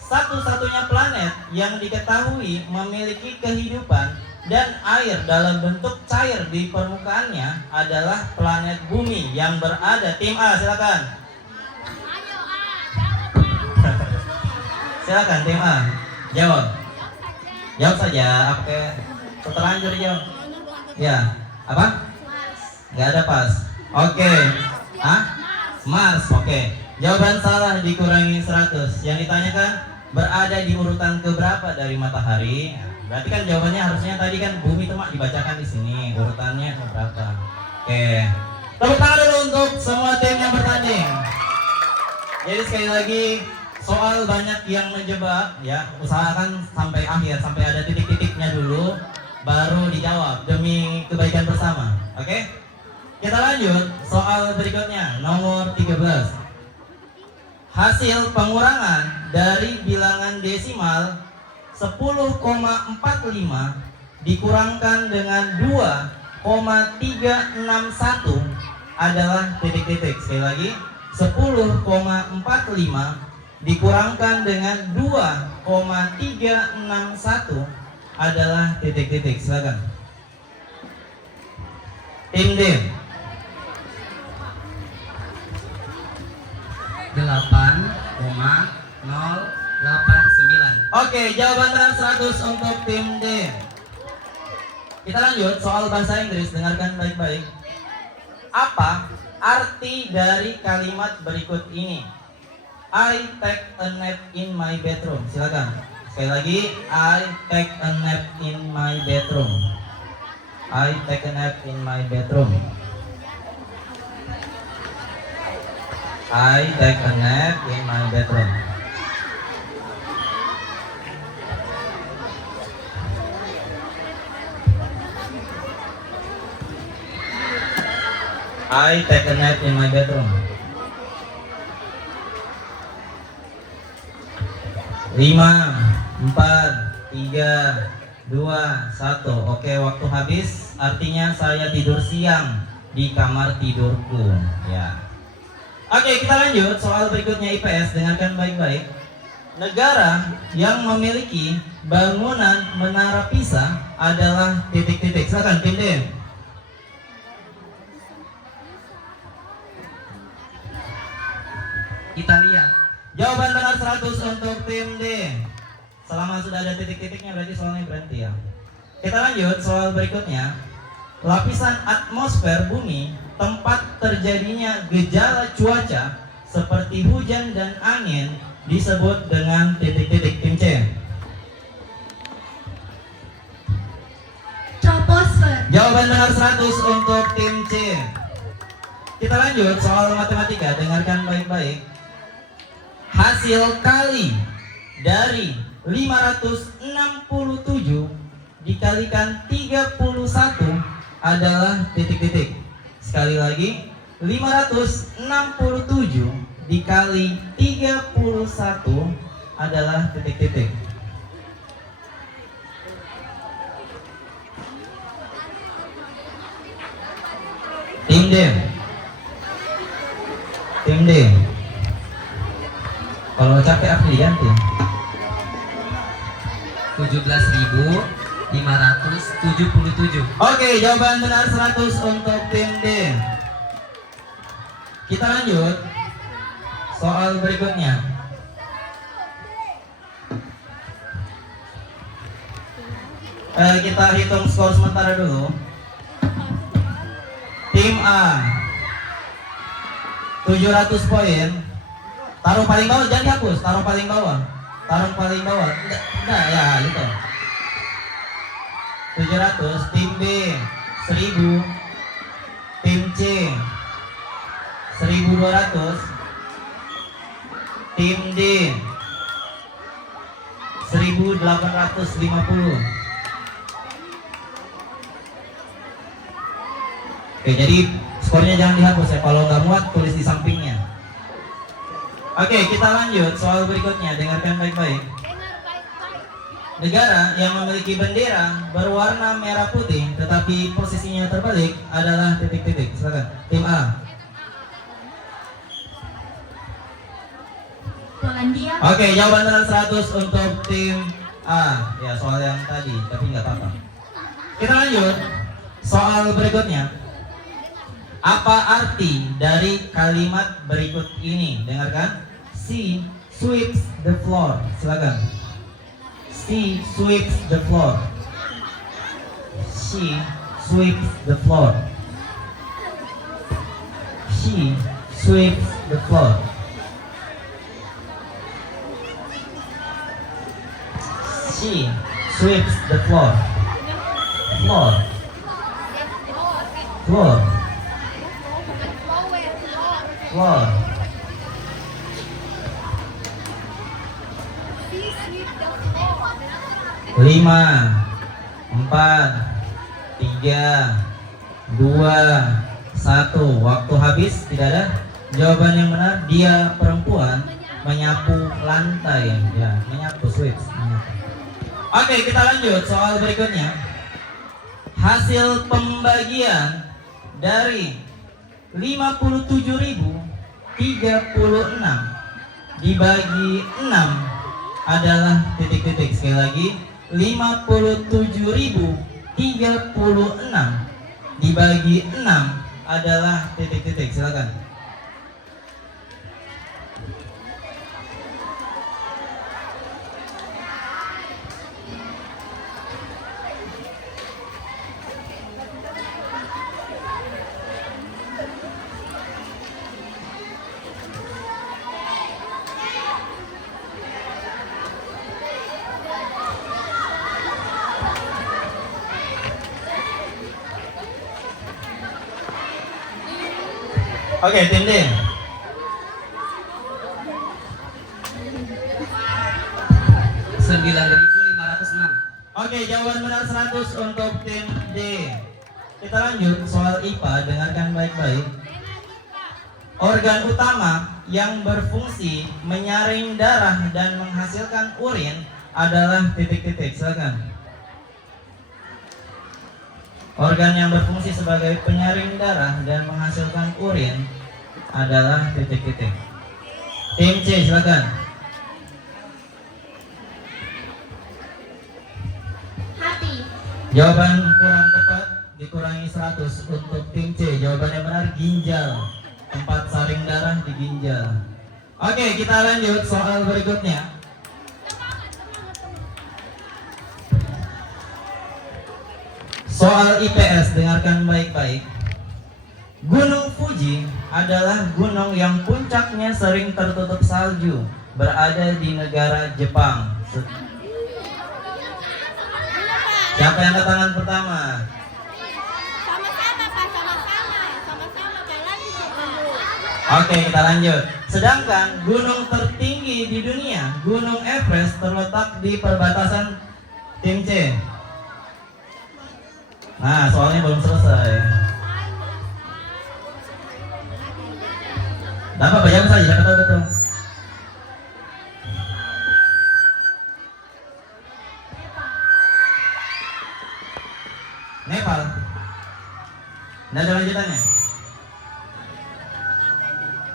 Satu-satunya planet yang diketahui memiliki kehidupan dan air dalam bentuk cair di permukaannya adalah planet Bumi yang berada. Tim A, silakan. Ayo jawab. Silakan tim A. Jawab. Jawab saja. Oke. Terlanjur jawab. Ya. Apa? Nggak ada pas. Oke. Mars. Oke. Jawaban salah, dikurangi 100. Yang ditanyakan berada di urutan keberapa dari matahari? Berarti kan jawabannya harusnya tadi kan bumi itu mak dibacakan di sini urutannya keberapa. Oke. Tepuk tangan dulu untuk semua tim yang bertanding. Jadi sekali lagi soal banyak yang menjebak ya, usahakan sampai akhir, sampai ada titik-titiknya dulu baru dijawab demi kebaikan bersama. Oke? Kita lanjut soal berikutnya, nomor 13. Hasil pengurangan dari bilangan desimal 10,45 dikurangkan dengan 2,361 adalah titik-titik. Sekali lagi, 10,45 dikurangkan dengan 2,361 adalah titik-titik. Silakan. Tim D. 8,089. Oke, jawaban benar 100 untuk tim D. Kita lanjut soal bahasa Inggris. Dengarkan baik-baik. Apa arti dari kalimat berikut ini? I take a nap in my bedroom. Silakan. Sekali lagi, I take a nap in my bedroom. I take a nap in my bedroom. I take a nap in my bedroom. I take a nap in my bedroom. 5, 4, 3, 2, 1. Oke, waktu habis. Artinya saya tidur siang di kamar tidurku. Ya. Oke, kita lanjut soal berikutnya IPS. Dengarkan baik-baik. Negara yang memiliki bangunan menara Pisa adalah titik-titik. Silakan tim D. Italia. Jawaban benar 100 untuk tim D. Selama sudah ada titik-titiknya berarti soalnya berhenti ya. Kita lanjut soal berikutnya. Lapisan atmosfer bumi, tempat terjadinya gejala cuaca, seperti hujan dan angin disebut dengan titik-titik. Tim C. Troposfer. Jawaban benar 100 untuk tim C. Kita lanjut soal matematika, dengarkan baik-baik. Hasil kali dari 567 dikalikan 31 adalah titik-titik. Sekali lagi, 567 dikali 31 adalah titik-titik. Tim D. Tim D. Kalau capek aku diganti. 17.577. Oke, jawaban benar 100 untuk tim D. Kita lanjut soal berikutnya. Kita hitung skor sementara dulu. Tim A 700 poin. Taruh paling bawah, jangan dihapus. Taruh paling bawah. Taruh paling bawah. Enggak ya, gitu. 700. Tim B 1000. Tim C 1200. Tim D 1850. Oke, jadi skornya jangan dihapus ya. Kalau nggak muat, tulis di sampingnya. Oke, kita lanjut soal berikutnya. Dengarkan baik-baik. Dengar baik-baik. Negara yang memiliki bendera berwarna merah putih tetapi posisinya terbalik adalah titik-titik. Silakan. Tim A. Polandia. Oke, jawaban benar 100 untuk tim A. Ya, soal yang tadi, tapi nggak apa-apa. Kita lanjut soal berikutnya. Apa arti dari kalimat berikut ini? Dengarkan. She sweeps the floor. Silakan. She sweeps the floor. She sweeps the floor. She sweeps the floor. She sweeps the floor. Floor. Floor. Floor. Lima, 4, 3, 2, 1. Waktu habis. Tidak ada. Jawaban yang benar, dia perempuan menyapu lantai. Ya, menyapu, sweeps, menyapu. Oke, kita lanjut soal berikutnya. Hasil pembagian dari 57.036 dibagi 6 adalah titik-titik. Sekali lagi, 57.036 dibagi 6 adalah titik-titik. Silakan. Oke, tim D. 9.506. Oke, jawaban benar 100 untuk tim D. Kita lanjut soal IPA, dengarkan baik-baik. Organ utama yang berfungsi menyaring darah dan menghasilkan urin adalah titik-titik. Silakan. Organ yang berfungsi sebagai penyaring darah dan menghasilkan urin adalah titik-titik. Tim C, silakan. Hati. Jawaban kurang tepat, dikurangi 100 untuk tim C. Jawaban yang benar ginjal. Tempat saring darah di ginjal. Oke, kita lanjut soal berikutnya. Soal IPS, dengarkan baik-baik. Gunung Fuji adalah gunung yang puncaknya sering tertutup salju, berada di negara Jepang. Siapa yang angkat tangan pertama? Sama-sama Pak, sama-sama. Sama-sama jalan di situ. Oke, kita lanjut. Sedangkan gunung tertinggi di dunia, Gunung Everest, terletak di perbatasan tim C. Nah, soalnya belum selesai. Dapat baca saja, siapa tahu betul. Nepal. Nggak ada lanjutannya.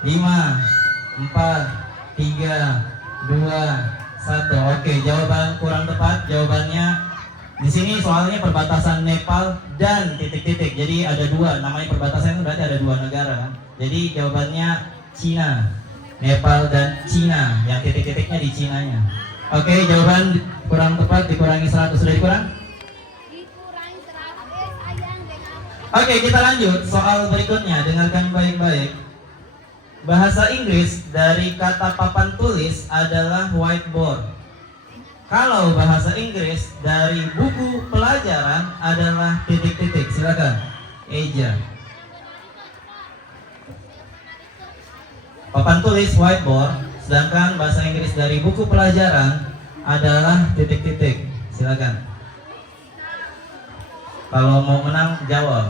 5, 4, 3, 2, 1. Oke, jawaban kurang tepat. Jawabannya di sini soalnya perbatasan Nepal dan titik-titik. Jadi ada dua. Namanya perbatasan itu berarti ada dua negara kan. Jadi jawabannya Cina, Nepal dan Cina. Yang titik-titiknya di Cinanya. Oke, jawaban kurang tepat, dikurangi 100. Sudah dikurang? Dikurangi 100 sayang dengan Oke, kita lanjut soal berikutnya. Dengarkan baik-baik. Bahasa Inggris dari kata papan tulis adalah whiteboard. Kalau bahasa Inggris dari buku pelajaran adalah titik-titik. Silakan, Eja. Papan tulis whiteboard, sedangkan bahasa Inggris dari buku pelajaran adalah titik-titik. Silakan. Kalau mau menang, jawab.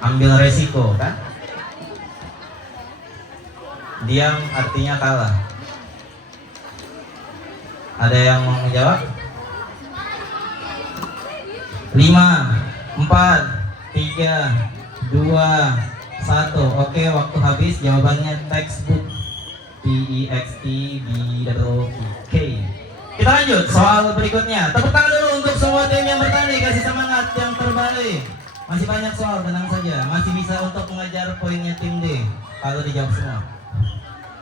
Ambil resiko, kan? Diam artinya kalah. Ada yang mau menjawab? 5, 4, 3, 2, 1. Oke, waktu habis. Jawabannya textbook. TEXTBOOK. Kita lanjut soal berikutnya. Tepuk tangan dulu untuk semua tim yang bertanding. Kasih semangat yang terbaik. Masih banyak soal, tenang saja. Masih bisa untuk mengejar poinnya tim D kalau dijawab semua.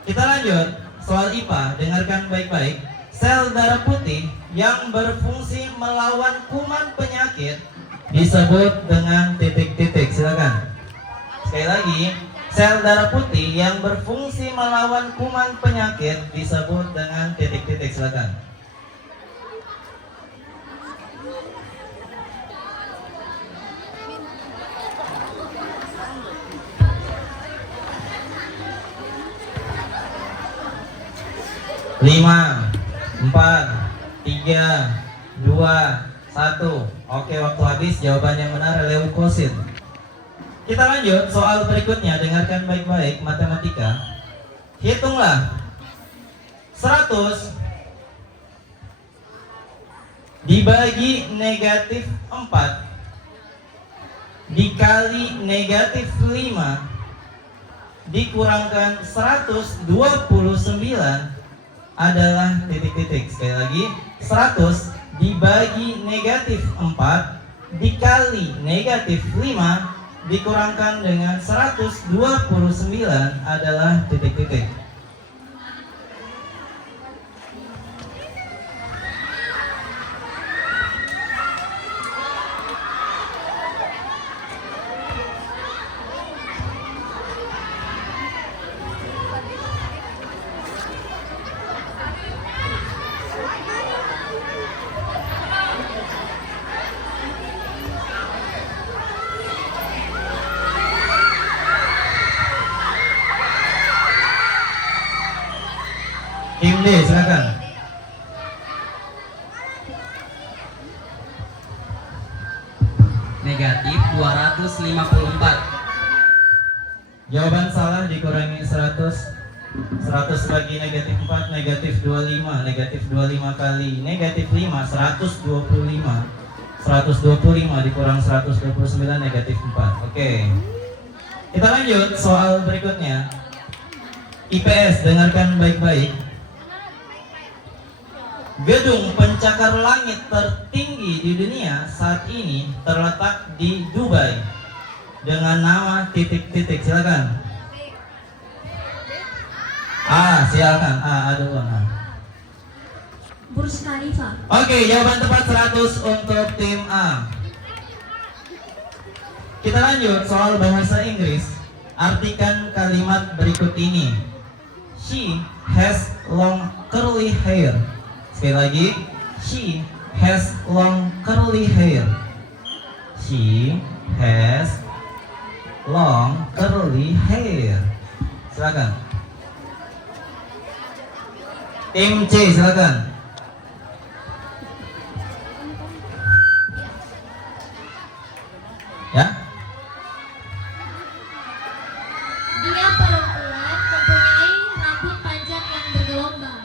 Kita lanjut soal IPA. Dengarkan baik-baik. Sel darah putih yang berfungsi melawan kuman penyakit disebut dengan titik-titik. Silakan. Sekali lagi, sel darah putih yang berfungsi melawan kuman penyakit disebut dengan titik-titik. Silakan. Lima, 4, 3, 2, 1. Oke, waktu habis. Jawaban yang benar leukosit. Kita lanjut soal berikutnya. Dengarkan baik-baik. Matematika. Hitunglah 100 dibagi negatif 4 dikali negatif 5 dikurangkan 129 adalah titik-titik. Sekali lagi, 100 dibagi negatif 4 dikali negatif 5 dikurangkan dengan 129 adalah titik-titik. Tim D, silakan. Negatif 254. Jawaban salah, dikurangi 100. 100 bagi negatif 4, negatif 25. Negatif 25 kali negatif 5, 125. 125 dikurang 129, negatif 4. Oke. Kita lanjut soal berikutnya. IPS, dengarkan baik-baik. Gedung pencakar langit tertinggi di dunia saat ini terletak di Dubai dengan nama titik-titik. Silakan. Silakan. Aduh. Burj Khalifa. Oke, jawaban tepat 100 untuk tim A. Kita lanjut soal bahasa Inggris. Artikan kalimat berikut ini. She has long curly hair. Sekali lagi, she has long curly hair. She has long curly hair. Silakan. Tim C, silakan. Ya. Dia perempuan mempunyai rambut panjang yang bergelombang.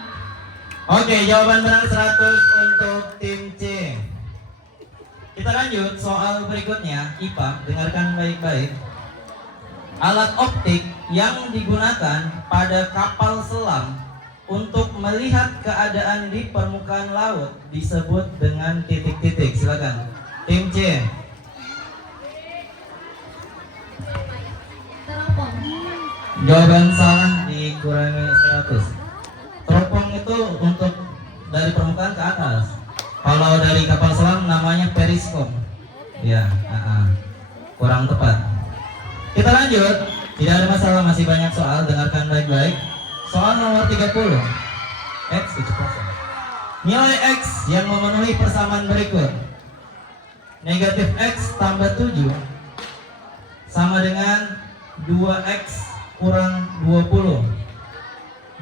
Oke, jawaban benar 100 untuk tim C. Kita lanjut soal berikutnya, IPA. Dengarkan baik-baik. Alat optik yang digunakan pada kapal selam untuk melihat keadaan di permukaan laut disebut dengan titik-titik. Silakan. Tim C. Teropong. Jawaban salah, dikurangi 100. Teropong itu untuk dari permukaan ke atas. Kalau dari kapal selam namanya periskop. Ya, kurang tepat. Kita lanjut. Tidak ada masalah, masih banyak soal. Dengarkan baik-baik. Soal nomor 30. X kecepatan. Nilai X yang memenuhi persamaan berikut. Negatif X tambah 7 sama dengan 2X kurang 20.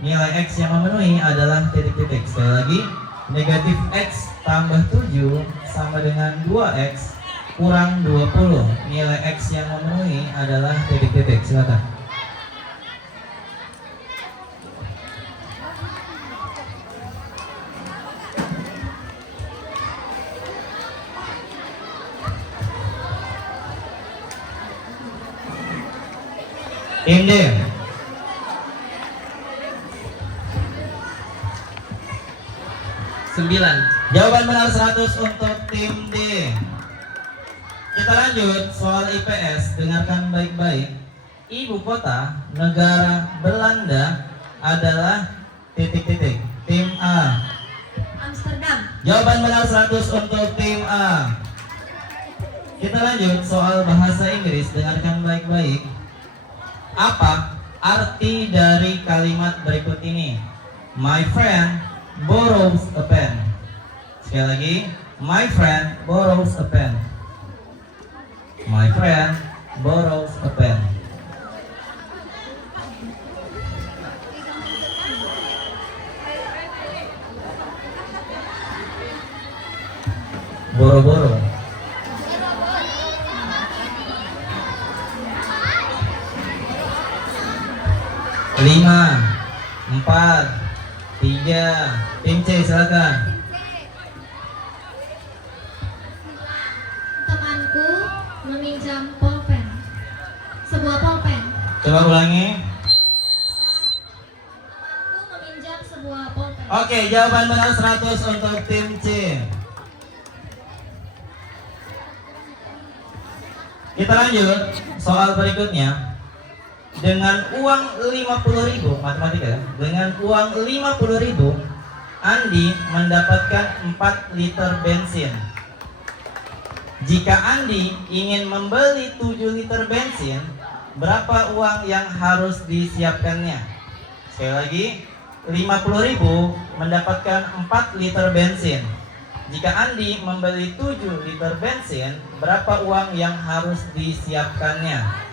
Nilai X yang memenuhi adalah titik-titik. Sekali lagi, negatif X tambah 7 sama dengan 2X kurang 20. Nilai X yang memenuhi adalah titik-titik. Silakan. Tim D. Sembilan. Jawaban benar 100 untuk tim D. Kita lanjut soal IPS. Dengarkan baik-baik. Ibu kota negara Belanda adalah titik-titik. Tim A. Amsterdam. Jawaban benar 100 untuk tim A. Kita lanjut soal bahasa Inggris. Dengarkan baik-baik. Apa arti dari kalimat berikut ini? My friend borrows a pen. Sekali lagi, my friend borrows a pen. My friend borrows a pen. Boro-boro. Lima, 4, 3. Tim C, silakan. Temanku meminjam pulpen. Sebuah pulpen. Coba ulangi. Temanku meminjam sebuah pulpen. Oke, jawaban benar 100 untuk tim C. Kita lanjut soal berikutnya. Dengan uang 50.000, matematika ya. Dengan uang 50.000, Andi mendapatkan 4 liter bensin. Jika Andi ingin membeli 7 liter bensin, berapa uang yang harus disiapkannya? Sekali lagi, 50.000 mendapatkan 4 liter bensin. Jika Andi membeli 7 liter bensin, berapa uang yang harus disiapkannya?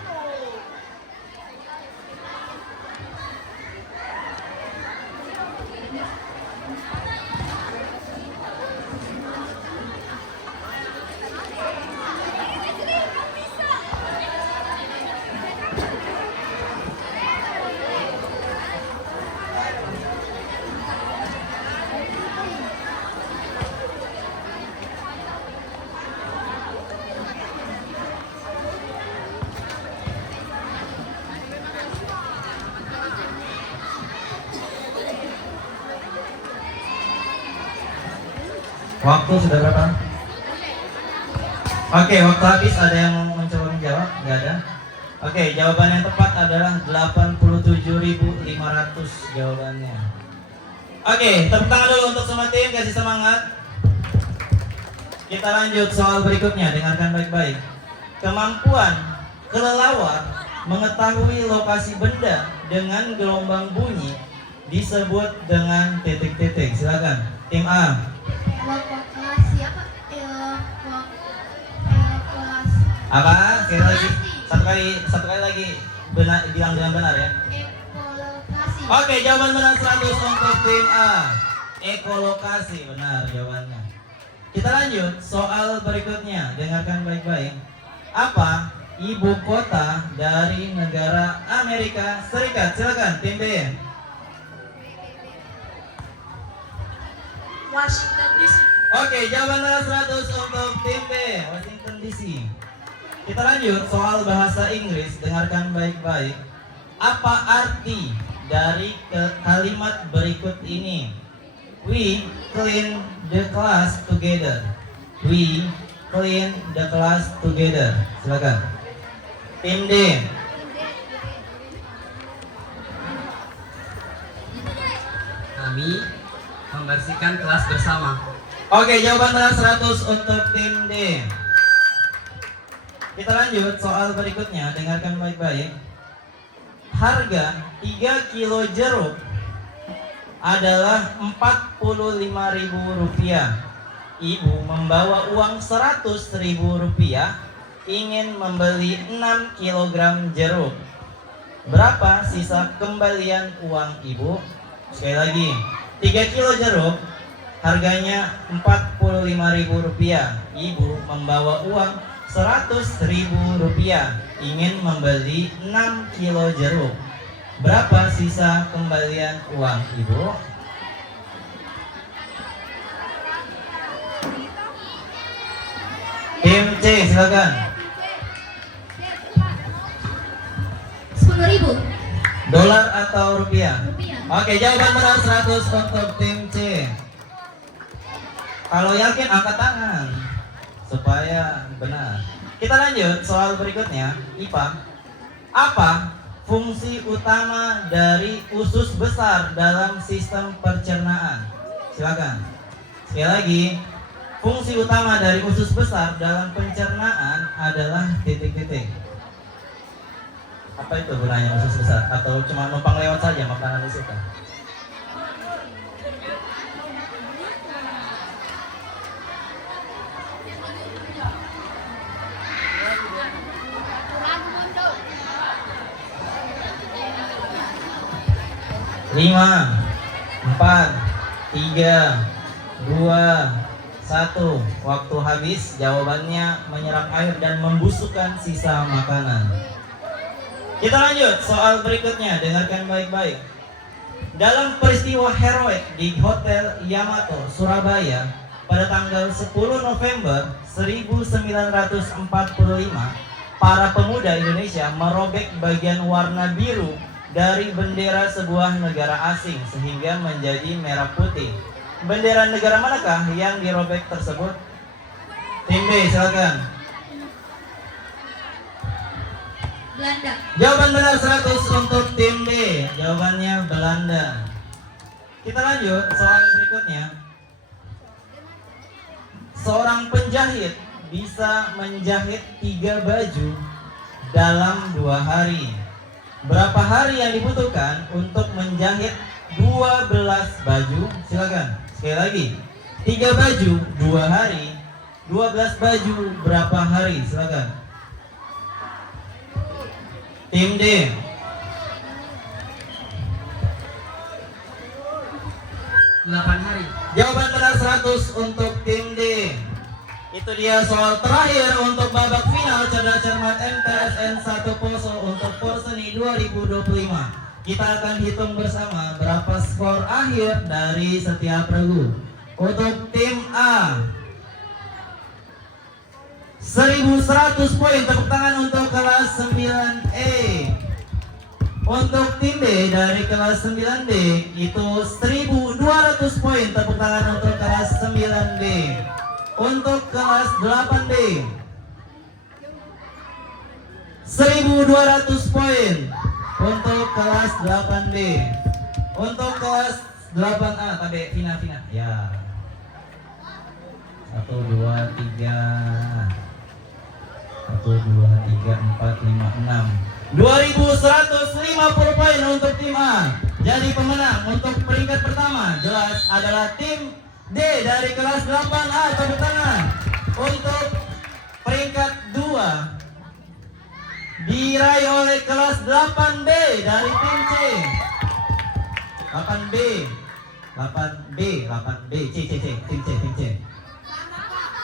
Waktu sudah berapa? Oke, waktu habis. Ada yang mau mencoba menjawab? Nggak ada? Oke, jawaban yang tepat adalah 87.500 jawabannya. Oke, tepuk tangan dulu untuk semua tim, kasih semangat. Kita lanjut soal berikutnya, dengarkan baik-baik. kemampuan kelelawar mengetahui lokasi benda dengan gelombang bunyi disebut dengan titik-titik. Silakan tim A. Lokasi apa? Lokasi. Apa? Sekali lagi. Satu kali lagi. Benar, bilang dengan benar ya. Ekolokasi. Oke, jawaban benar 100 untuk tim A. Ekolokasi, benar jawabannya. Kita lanjut soal berikutnya. Dengarkan baik-baik. Apa ibu kota dari negara Amerika Serikat? Silakan tim B. Washington DC. Oke, jawaban benar 100 untuk tim B. Washington DC. Kita lanjut soal bahasa Inggris. Dengarkan baik-baik. Apa arti dari kalimat berikut ini? We clean the class together. We clean the class together. Silakan. Tim D. Kami membersihkan kelas bersama. Oke, jawaban benar 100 untuk tim D. Kita lanjut soal berikutnya. Dengarkan baik-baik. Harga 3 kilo jeruk adalah Rp45.000. Ibu membawa uang Rp100.000, ingin membeli 6 kg jeruk. Berapa sisa kembalian uang ibu? Sekali lagi, 3 kilo jeruk harganya Rp45.000. Ibu membawa uang Rp100.000, ingin membeli 6 kilo jeruk. Berapa sisa kembalian uang ibu? Tim C, silakan. 10.000 Dolar atau rupiah? rupiah. Oke, jawaban benar 100 untuk tim C. Kalau yakin angkat tangan supaya benar. Kita lanjut soal berikutnya, IPA. Apa fungsi utama dari usus besar dalam sistem pencernaan? Silakan. Sekali lagi, fungsi utama dari usus besar dalam pencernaan adalah titik-titik. Apa itu gunanya usus besar? Atau cuma numpang lewat saja makanan di situ? Lima, 4, 3, 2, 1. Waktu habis. Jawabannya menyerap air dan membusukkan sisa makanan. Kita lanjut soal berikutnya. Dengarkan baik-baik. Dalam peristiwa heroik di Hotel Yamato, Surabaya pada tanggal 10 November 1945, para pemuda Indonesia merobek bagian warna biru dari bendera sebuah negara asing sehingga menjadi merah putih. Bendera negara manakah yang dirobek tersebut? Tim B, silakan. Belanda. Jawaban benar 100 untuk tim B. Jawabannya Belanda. Kita lanjut soal berikutnya. Seorang penjahit bisa menjahit 3 baju dalam 2 hari. Berapa hari yang dibutuhkan untuk menjahit 12 baju? Silakan. Sekali lagi. 3 baju 2 hari. 12 baju berapa hari? Silakan. Tim D. 8 hari. Jawaban benar 100 untuk tim D. Itu dia soal terakhir untuk babak final Cerdas Cermat MTSN 1 Poso untuk Porseni 2025. Kita akan hitung bersama berapa skor akhir dari setiap regu. Untuk tim A 1100 poin, tepuk tangan untuk kelas 9E. Untuk tim B dari kelas 9B itu 1200 poin, tepuk tangan untuk kelas 9B. Untuk kelas 8B 1200 poin untuk kelas 8B. Untuk kelas 8A tadi Vina ya. 1, 2, 3. 1, 2, 3, 4, 5, 6. 2150 poin untuk tim A. Jadi pemenang untuk peringkat pertama jelas adalah tim D dari kelas 8A. Tepuk tangan. Untuk peringkat 2 diraih oleh kelas 8B dari tim C. 8B, tim C.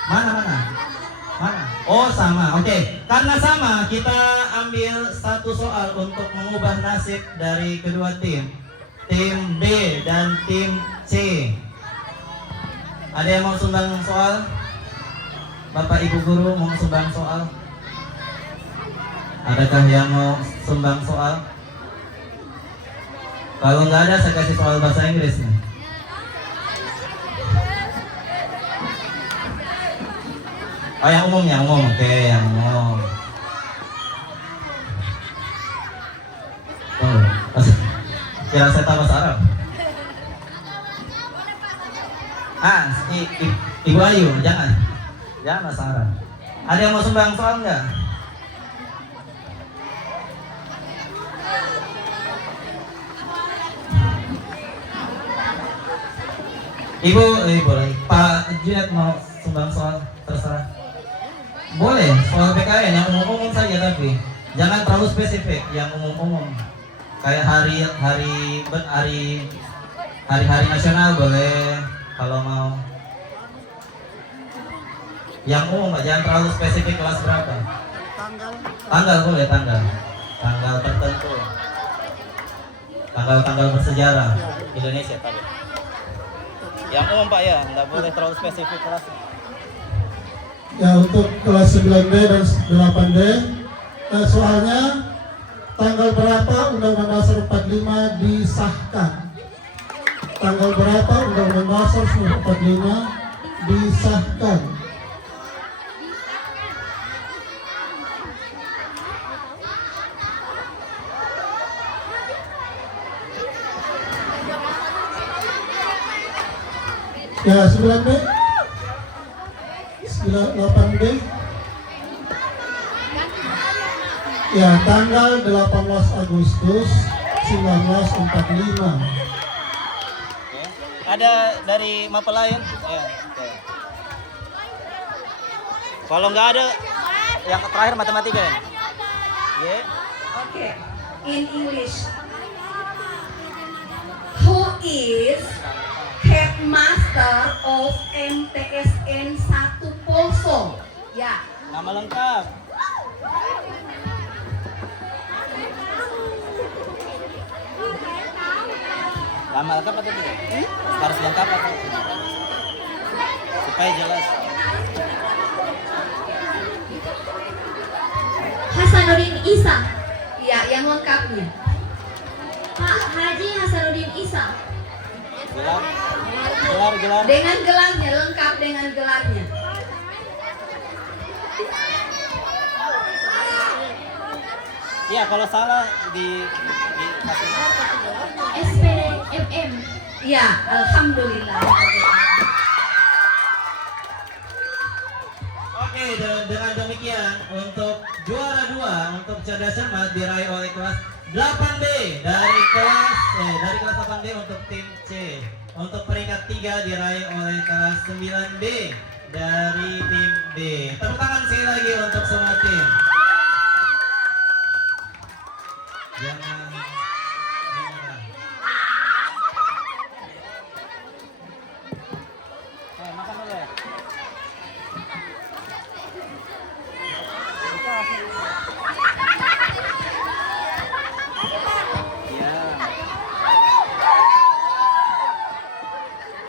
Mana? Oh sama, oke. Karena sama, kita ambil satu soal untuk mengubah nasib dari kedua tim B dan tim C. Ada yang mau sumbang soal? Bapak Ibu Guru mau sumbang soal? Adakah yang mau sumbang soal? Kalau nggak ada, saya kasih soal bahasa Inggris nih. Oh, yang umum. Oke, yang umum. Oh, kira saya tahu bahasa Arab. Ibu Ayu, jangan bahasa Arab. Ada yang mau sumbang soal nggak? Ibu, boleh. Pak Junet mau sumbang soal, terserah. Boleh, soal PKN yang umum-umum saja, tapi jangan terlalu spesifik, yang umum-umum. Kayak hari nasional boleh kalau mau. Yang umum, Pak, jangan terlalu spesifik kelas berapa. Tanggal boleh, tanggal tertentu. Tanggal bersejarah Indonesia tadi. Yang umum Pak ya, nggak boleh terlalu spesifik kelas. Ya, untuk kelas 9B dan 8D, soalnya tanggal berapa Undang-Undang Dasar 45 disahkan? Tanggal berapa Undang-Undang Dasar 45 disahkan? Ya, 9B, 8B. Ya, tanggal 18 Agustus 1945. Ada dari Mapelayan? Ya, oke. Kalau nggak ada, yang terakhir matematika ya? Yeah. Okay, in English. Who is headmaster of MTSN 1 Poso? Ya. Nama lengkap. Nama lengkap atau tidak? Harus lengkap atau tidak? Supaya jelas. Hasanuddin Isa. Ya, yang lengkapnya. Pak Haji Hasanuddin Isa. Gelar. Dengan gelarnya, lengkap dengan gelarnya. Iya, kalau salah di SPDMM. Ya, alhamdulillah. Oke, dengan demikian untuk juara 2 untuk cerdas cermat diraih oleh kelas 8B dari kelas 8B untuk tim C. Untuk peringkat 3 diraih oleh kelas 9B dari tim B. Tepuk tangan sekali lagi